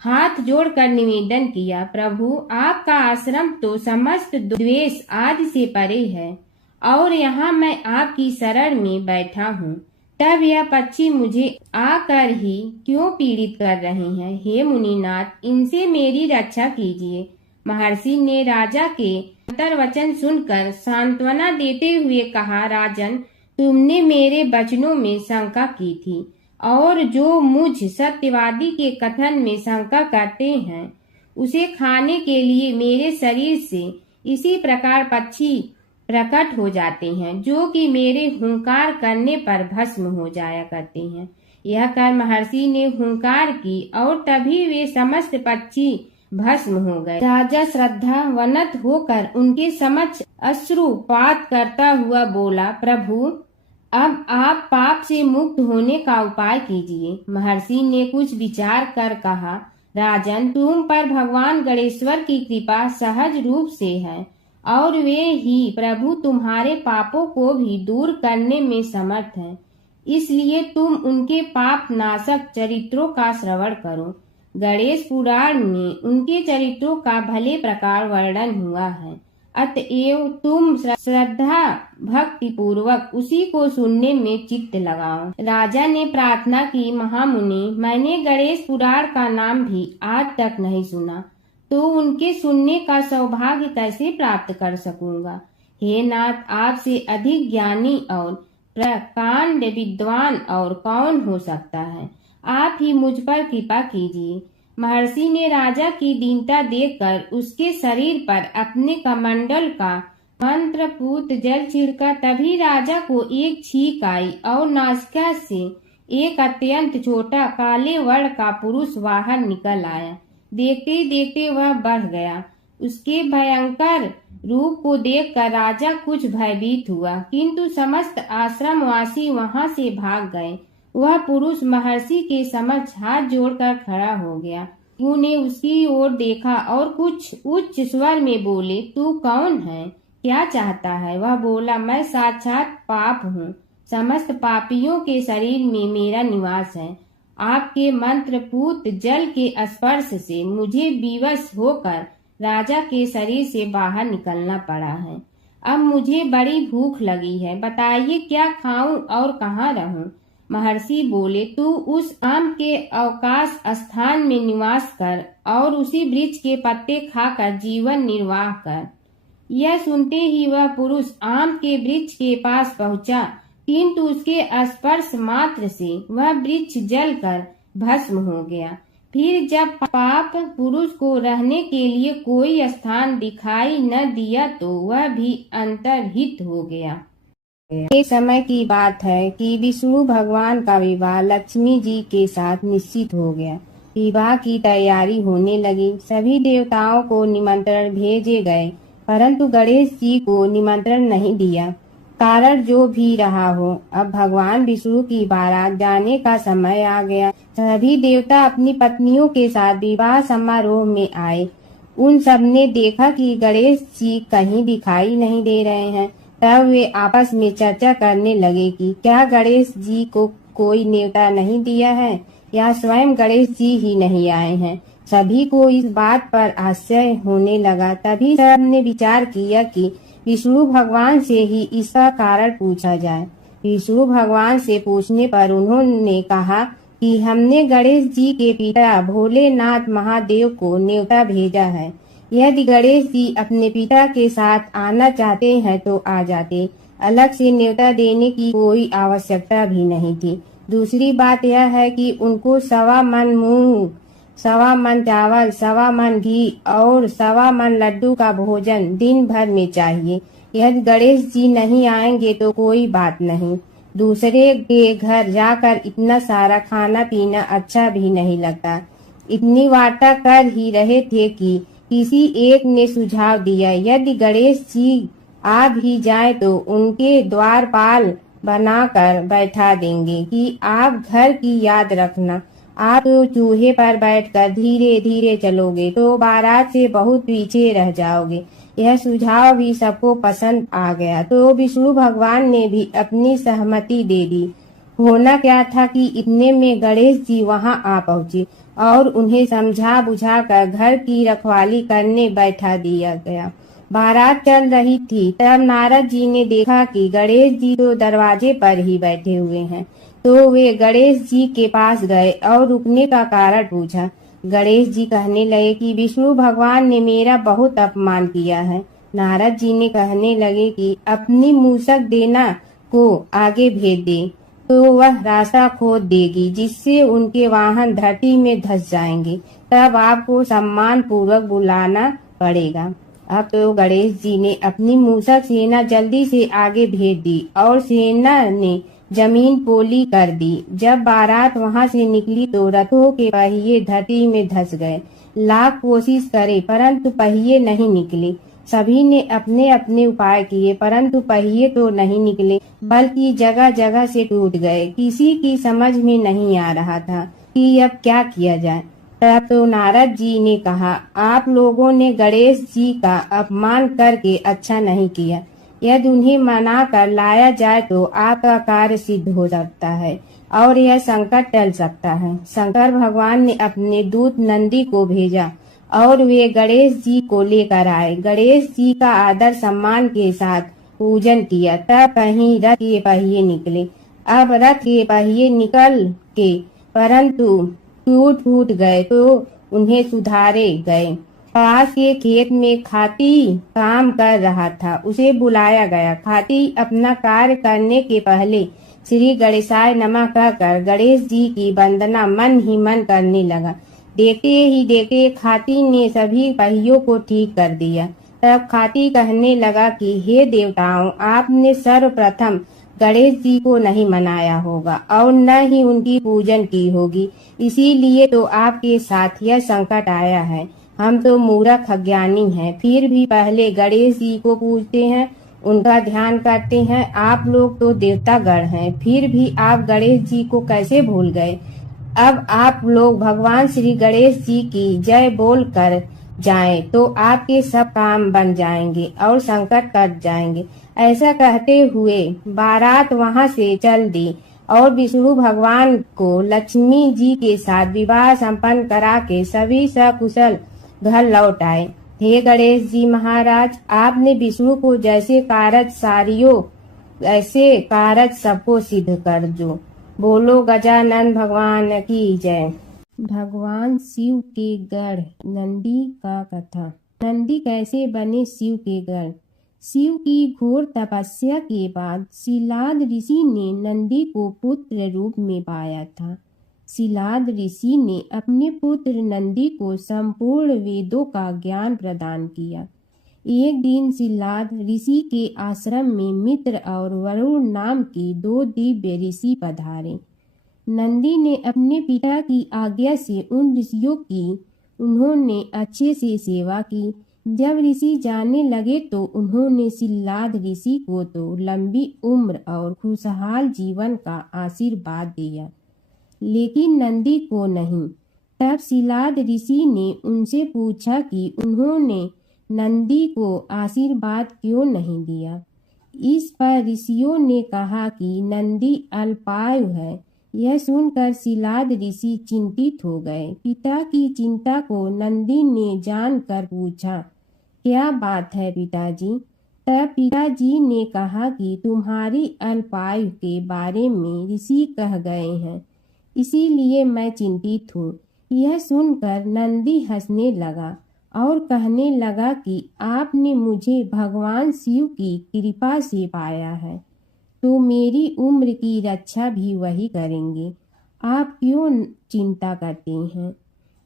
हाथ जोड़कर निवेदन किया, प्रभु, आपका आश्रम तो समस्त द्वेष आदि से परे है और यहाँ मैं आपकी शरण में बैठा हूँ। तब यह पक्षी मुझे आकर ही क्यों पीड़ित कर रहे हैं? हे मुनिनाथ, इनसे मेरी रक्षा कीजिए। महर्षि ने राजा के अंतर्वचन सुनकर सांत्वना देते हुए कहा, राजन, तुमने मेरे वचनों में शंका की थी और जो मुझ सत्यवादी के कथन में शंका करते हैं उसे खाने के लिए मेरे शरीर से इसी प्रकार पक्षी प्रकट हो जाते हैं जो कि मेरे हुंकार करने पर भस्म हो जाया करते हैं। यह कर महर्षि ने हुंकार की और तभी वे समस्त पक्षी भस्म हो गए। राजा श्रद्धावनत होकर उनके समक्ष अश्रुपात करता हुआ बोला, प्रभु, अब आप पाप से मुक्त होने का उपाय कीजिए। महर्षि ने कुछ विचार कर कहा, राजन, तुम पर भगवान गणेश्वर की कृपा सहज रूप से है और वे ही प्रभु तुम्हारे पापों को भी दूर करने में समर्थ हैं। इसलिए तुम उनके पाप नाशक चरित्रों का श्रवण करो। गणेश पुराण में उनके चरित्रों का भले प्रकार वर्णन हुआ है, अतएव तुम श्रद्धा भक्ति पूर्वक उसी को सुनने में चित्त लगाओ। राजा ने प्रार्थना की, महामुनि, मैंने गणेश पुराण का नाम भी आज तक नहीं सुना, तो उनके सुनने का सौभाग्य कैसे प्राप्त कर सकूंगा। हे नाथ, आपसे अधिक ज्ञानी और प्रकांड विद्वान और कौन हो सकता है। आप ही मुझ पर कृपा कीजिए। महर्षि ने राजा की दीनता देखकर उसके शरीर पर अपने कमंडल का मंत्रपूत जल छिड़का। तभी राजा को एक छींक आई और नासिका से एक अत्यंत छोटा काले वर्ण का पुरुष बाहर निकल आया। देखते ही देखते वह बढ़ गया। उसके भयंकर रूप को देखकर राजा कुछ भयभीत हुआ, किंतु समस्त आश्रमवासी वहां से भाग गए। वह पुरुष महर्षि के समक्ष हाथ जोड़कर खड़ा हो गया। उन्हें उसकी ओर देखा और कुछ उच्च स्वर में बोले, तू कौन है, क्या चाहता है। वह बोला, मैं साक्षात पाप हूँ, समस्त पापियों के शरीर में मेरा निवास है। आपके मंत्रपूत जल के स्पर्श से मुझे विवश होकर राजा के शरीर से बाहर निकलना पड़ा है। अब मुझे बड़ी भूख लगी है, बताइए क्या खाऊं और कहाँ रहूं। महर्षि बोले, तू उस आम के अवकाश स्थान में निवास कर और उसी वृक्ष के पत्ते खाकर जीवन निर्वाह कर। यह सुनते ही वह पुरुष आम के वृक्ष के पास पहुंचा, किंतु उसके स्पर्श मात्र से वह वृक्ष जलकर भस्म हो गया। फिर जब पाप पुरुष को रहने के लिए कोई स्थान दिखाई न दिया तो वह भी अंतर्हित हो गया। ये समय की बात है कि विष्णु भगवान का विवाह लक्ष्मी जी के साथ निश्चित हो गया। विवाह की तैयारी होने लगी। सभी देवताओं को निमंत्रण भेजे गए, परंतु गणेश जी को निमंत्रण नहीं दिया। कारण जो भी रहा हो, अब भगवान विष्णु की बारात जाने का समय आ गया। सभी देवता अपनी पत्नियों के साथ विवाह समारोह में आए। उन सब ने देखा कि गणेश जी कहीं दिखाई नहीं दे रहे हैं। तब वे आपस में चर्चा करने लगे कि क्या गणेश जी को कोई न्योता नहीं दिया है या स्वयं गणेश जी ही नहीं आए हैं। सभी को इस बात पर आश्चर्य होने लगा। तभी सबने विचार किया कि विष्णु भगवान से ही इसका कारण पूछा जाए। विष्णु भगवान से पूछने पर उन्होंने कहा कि हमने गणेश जी के पिता भोलेनाथ महादेव को न्योता भेजा है। यदि गणेश जी अपने पिता के साथ आना चाहते हैं तो आ जाते, अलग से न्योता देने की कोई आवश्यकता भी नहीं थी। दूसरी बात यह है कि उनको 1.25 मन मूंग, 1.25 मन चावल, 1.25 मन घी और 1.25 मन लड्डू का भोजन दिन भर में चाहिए। यदि गणेश जी नहीं आएंगे तो कोई बात नहीं, दूसरे के घर जाकर इतना सारा खाना पीना अच्छा भी नहीं लगता। इतनी वार्ता कर ही रहे थे कि किसी एक ने सुझाव दिया, यदि गणेश जी आ भी जाए तो उनके द्वारपाल बनाकर बैठा देंगे कि आप घर की याद रखना। आप तो चूहे पर बैठकर धीरे धीरे चलोगे तो बारात से बहुत पीछे रह जाओगे। यह सुझाव भी सबको पसंद आ गया, तो विष्णु भगवान ने भी अपनी सहमति दे दी। होना क्या था कि इतने में गणेश जी वहां आ पहुंचे और उन्हें समझा बुझा कर घर की रखवाली करने बैठा दिया गया। बारात चल रही थी, तब नारद जी ने देखा कि गणेश जी तो दरवाजे पर ही बैठे हुए हैं, तो वे गणेश जी के पास गए और रुकने का कारण पूछा। गणेश जी कहने लगे कि विष्णु भगवान ने मेरा बहुत अपमान किया है। नारद जी ने कहने लगे कि अपनी मूषक देना को आगे भेज दे तो वह रास्ता खोद देगी, जिससे उनके वाहन धरती में धंस जाएंगे। तब आपको सम्मान पूर्वक बुलाना पड़ेगा। अब तो गणेश जी ने अपनी मूषक सेना जल्दी से आगे भेज दी और सेना ने जमीन पोली कर दी। जब बारात वहां से निकली तो रथों के पहिए धरती में धंस गए। लाख कोशिश करे परंतु पहिए नहीं निकले। सभी ने अपने अपने उपाय किए परंतु पहिए तो नहीं निकले, बल्कि जगह जगह से टूट गए। किसी की समझ में नहीं आ रहा था कि अब क्या किया जाए। तब तो नारद जी ने कहा, आप लोगों ने गणेश जी का अपमान करके अच्छा नहीं किया। यदि उन्हें मना कर लाया जाए तो आपका कार्य सिद्ध हो सकता है और यह संकट टल सकता है। शंकर भगवान ने अपने दूत नंदी को भेजा और वे गणेश जी को लेकर आए। गणेश जी का आदर सम्मान के साथ पूजन किया। तब कहीं रथ के पहिए निकले। अब रथ के पहिए निकल के परंतु टूट फूट गए तो उन्हें सुधारे गए। पास के खेत में खाती काम कर रहा था, उसे बुलाया गया। खाती अपना कार्य करने के पहले श्री गणेशाय नमः कहकर गणेश जी की वंदना मन ही मन करने लगा। देखते ही देखते खाती ने सभी पहियों को ठीक कर दिया। तब खाती कहने लगा कि हे देवताओं, आपने सर्वप्रथम गणेश जी को नहीं मनाया होगा और न ही उनकी पूजन की होगी, इसीलिए तो आपके साथ यह संकट आया है। हम तो मूर्ख अज्ञानी हैं, फिर भी पहले गणेश जी को पूजते हैं, उनका ध्यान करते हैं। आप लोग तो देवतागण हैं, फिर भी आप गणेश जी को कैसे भूल गए। अब आप लोग भगवान श्री गणेश जी की जय बोल कर जाएं तो आपके सब काम बन जाएंगे और संकट कट जाएंगे। ऐसा कहते हुए बारात वहां से चल दी और विष्णु भगवान को लक्ष्मी जी के साथ विवाह संपन्न करा के सभी सकुशल घर लौट आए। हे गणेश जी महाराज, आपने विष्णु को जैसे कारज सारियो ऐसे कारज सबको सिद्ध कर जो। बोलो गजानन भगवान की जय। भगवान शिव के गढ़ नंदी का कथा। नंदी कैसे बने शिव के गढ़। शिव की घोर तपस्या के बाद शिलाद ऋषि ने नंदी को पुत्र रूप में पाया था। शिलाद ऋषि ने अपने पुत्र नंदी को संपूर्ण वेदों का ज्ञान प्रदान किया। एक दिन शिलाद ऋषि के आश्रम में मित्र और वरुण नाम के दो दिव्य ऋषि पधारे। नंदी ने अपने पिता की आज्ञा से उन ऋषियों की उन्होंने अच्छे से सेवा की। जब ऋषि जाने लगे तो उन्होंने शिलाद ऋषि को तो लंबी उम्र और खुशहाल जीवन का आशीर्वाद दिया, लेकिन नंदी को नहीं। तब शिलाद ऋषि ने उनसे पूछा कि उन्होंने नंदी को आशीर्वाद क्यों नहीं दिया। इस पर ऋषियों ने कहा कि नंदी अल्पायु है। यह सुनकर शिलाद ऋषि चिंतित हो गए। पिता की चिंता को नंदी ने जानकर पूछा, क्या बात है पिताजी। तब पिताजी ने कहा कि तुम्हारी अल्पायु के बारे में ऋषि कह गए हैं, इसीलिए मैं चिंतित हूँ। यह सुनकर नंदी हंसने लगा और कहने लगा कि आपने मुझे भगवान शिव की कृपा से पाया है, तो मेरी उम्र की रक्षा भी वही करेंगे। आप क्यों चिंता करते हैं।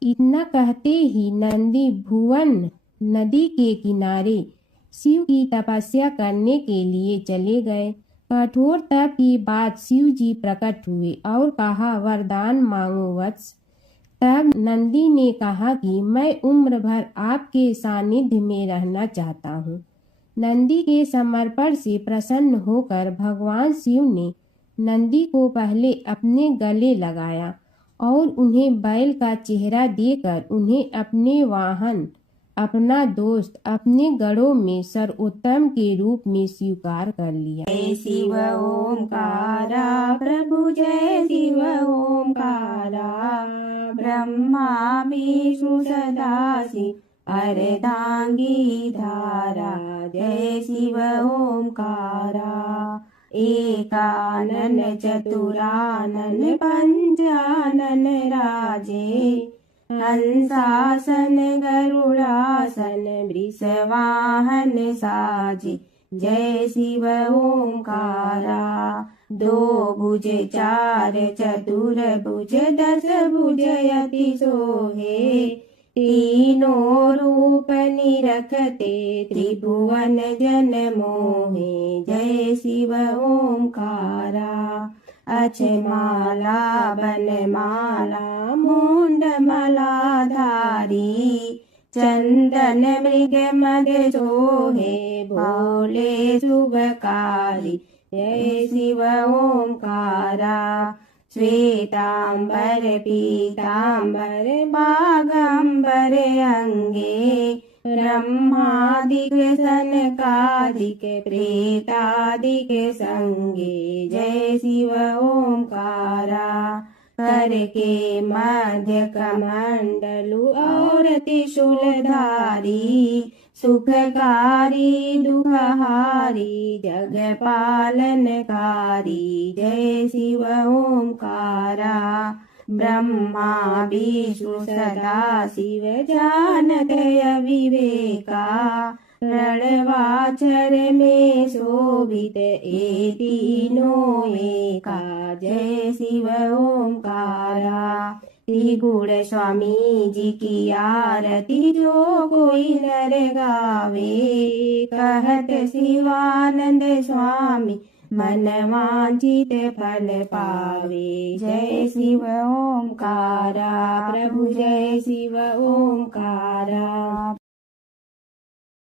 इतना कहते ही नंदी भुवन नदी के किनारे शिव की तपस्या करने के लिए चले गए। कठोर तप की बाद शिव जी प्रकट हुए और कहा, वरदान मांगो वत्स। तब नंदी ने कहा कि मैं उम्र भर आपके सानिध्य में रहना चाहता हूँ। नंदी के समर्पण से प्रसन्न होकर भगवान शिव ने नंदी को पहले अपने गले लगाया और उन्हें बैल का चेहरा देकर उन्हें अपने वाहन, अपना दोस्त, अपने गढ़ों में सर्वोत्तम के रूप में स्वीकार कर लिया। जय शिव ओंकारा प्रभु जय शिव ओंकारा, ब्रह्मा विष्णु सदाशिव अर्धांगी धारा। जय शिव ओंकारा, एकानन चतुरानन पंचानन राजे, हंसासन गरुड़ासन वृषवाहन साजे जय शिव ओंकारा। दो भुज चार चतुर भुज दस भुज अति सोहे तीनों रूप निरखते त्रिभुवन जन मोहे जय शिव ओंकारा। अक्षमाला बनमाला मुंडमाला धारी चंदन मृग मद सोहे भोले शुभकारी जय शिव ओंकारा। श्वेतांबर पीतांबर बागंबर अंगे ब्रह्मादिक सनकादिक प्रेतादिक संगे जय शिव ओंकारा। कर के मध्य कमंडलु और त्रिशूलधारी सुखकारी दुखहारी जग पालनकारी जय शिव ओंकारा। ब्रह्मा विष्णु सदा शिव जानत अविवेका रणवाचर में शोभित ए तीनों एका जय शिव ओंकारा। त्रिगुण स्वामी जी की आरती जो कोई नर गावे कहत शिवानंद स्वामी मन वांछित फल पावे जय शिव ओंकारा। प्रभु जय शिव ओंकारा।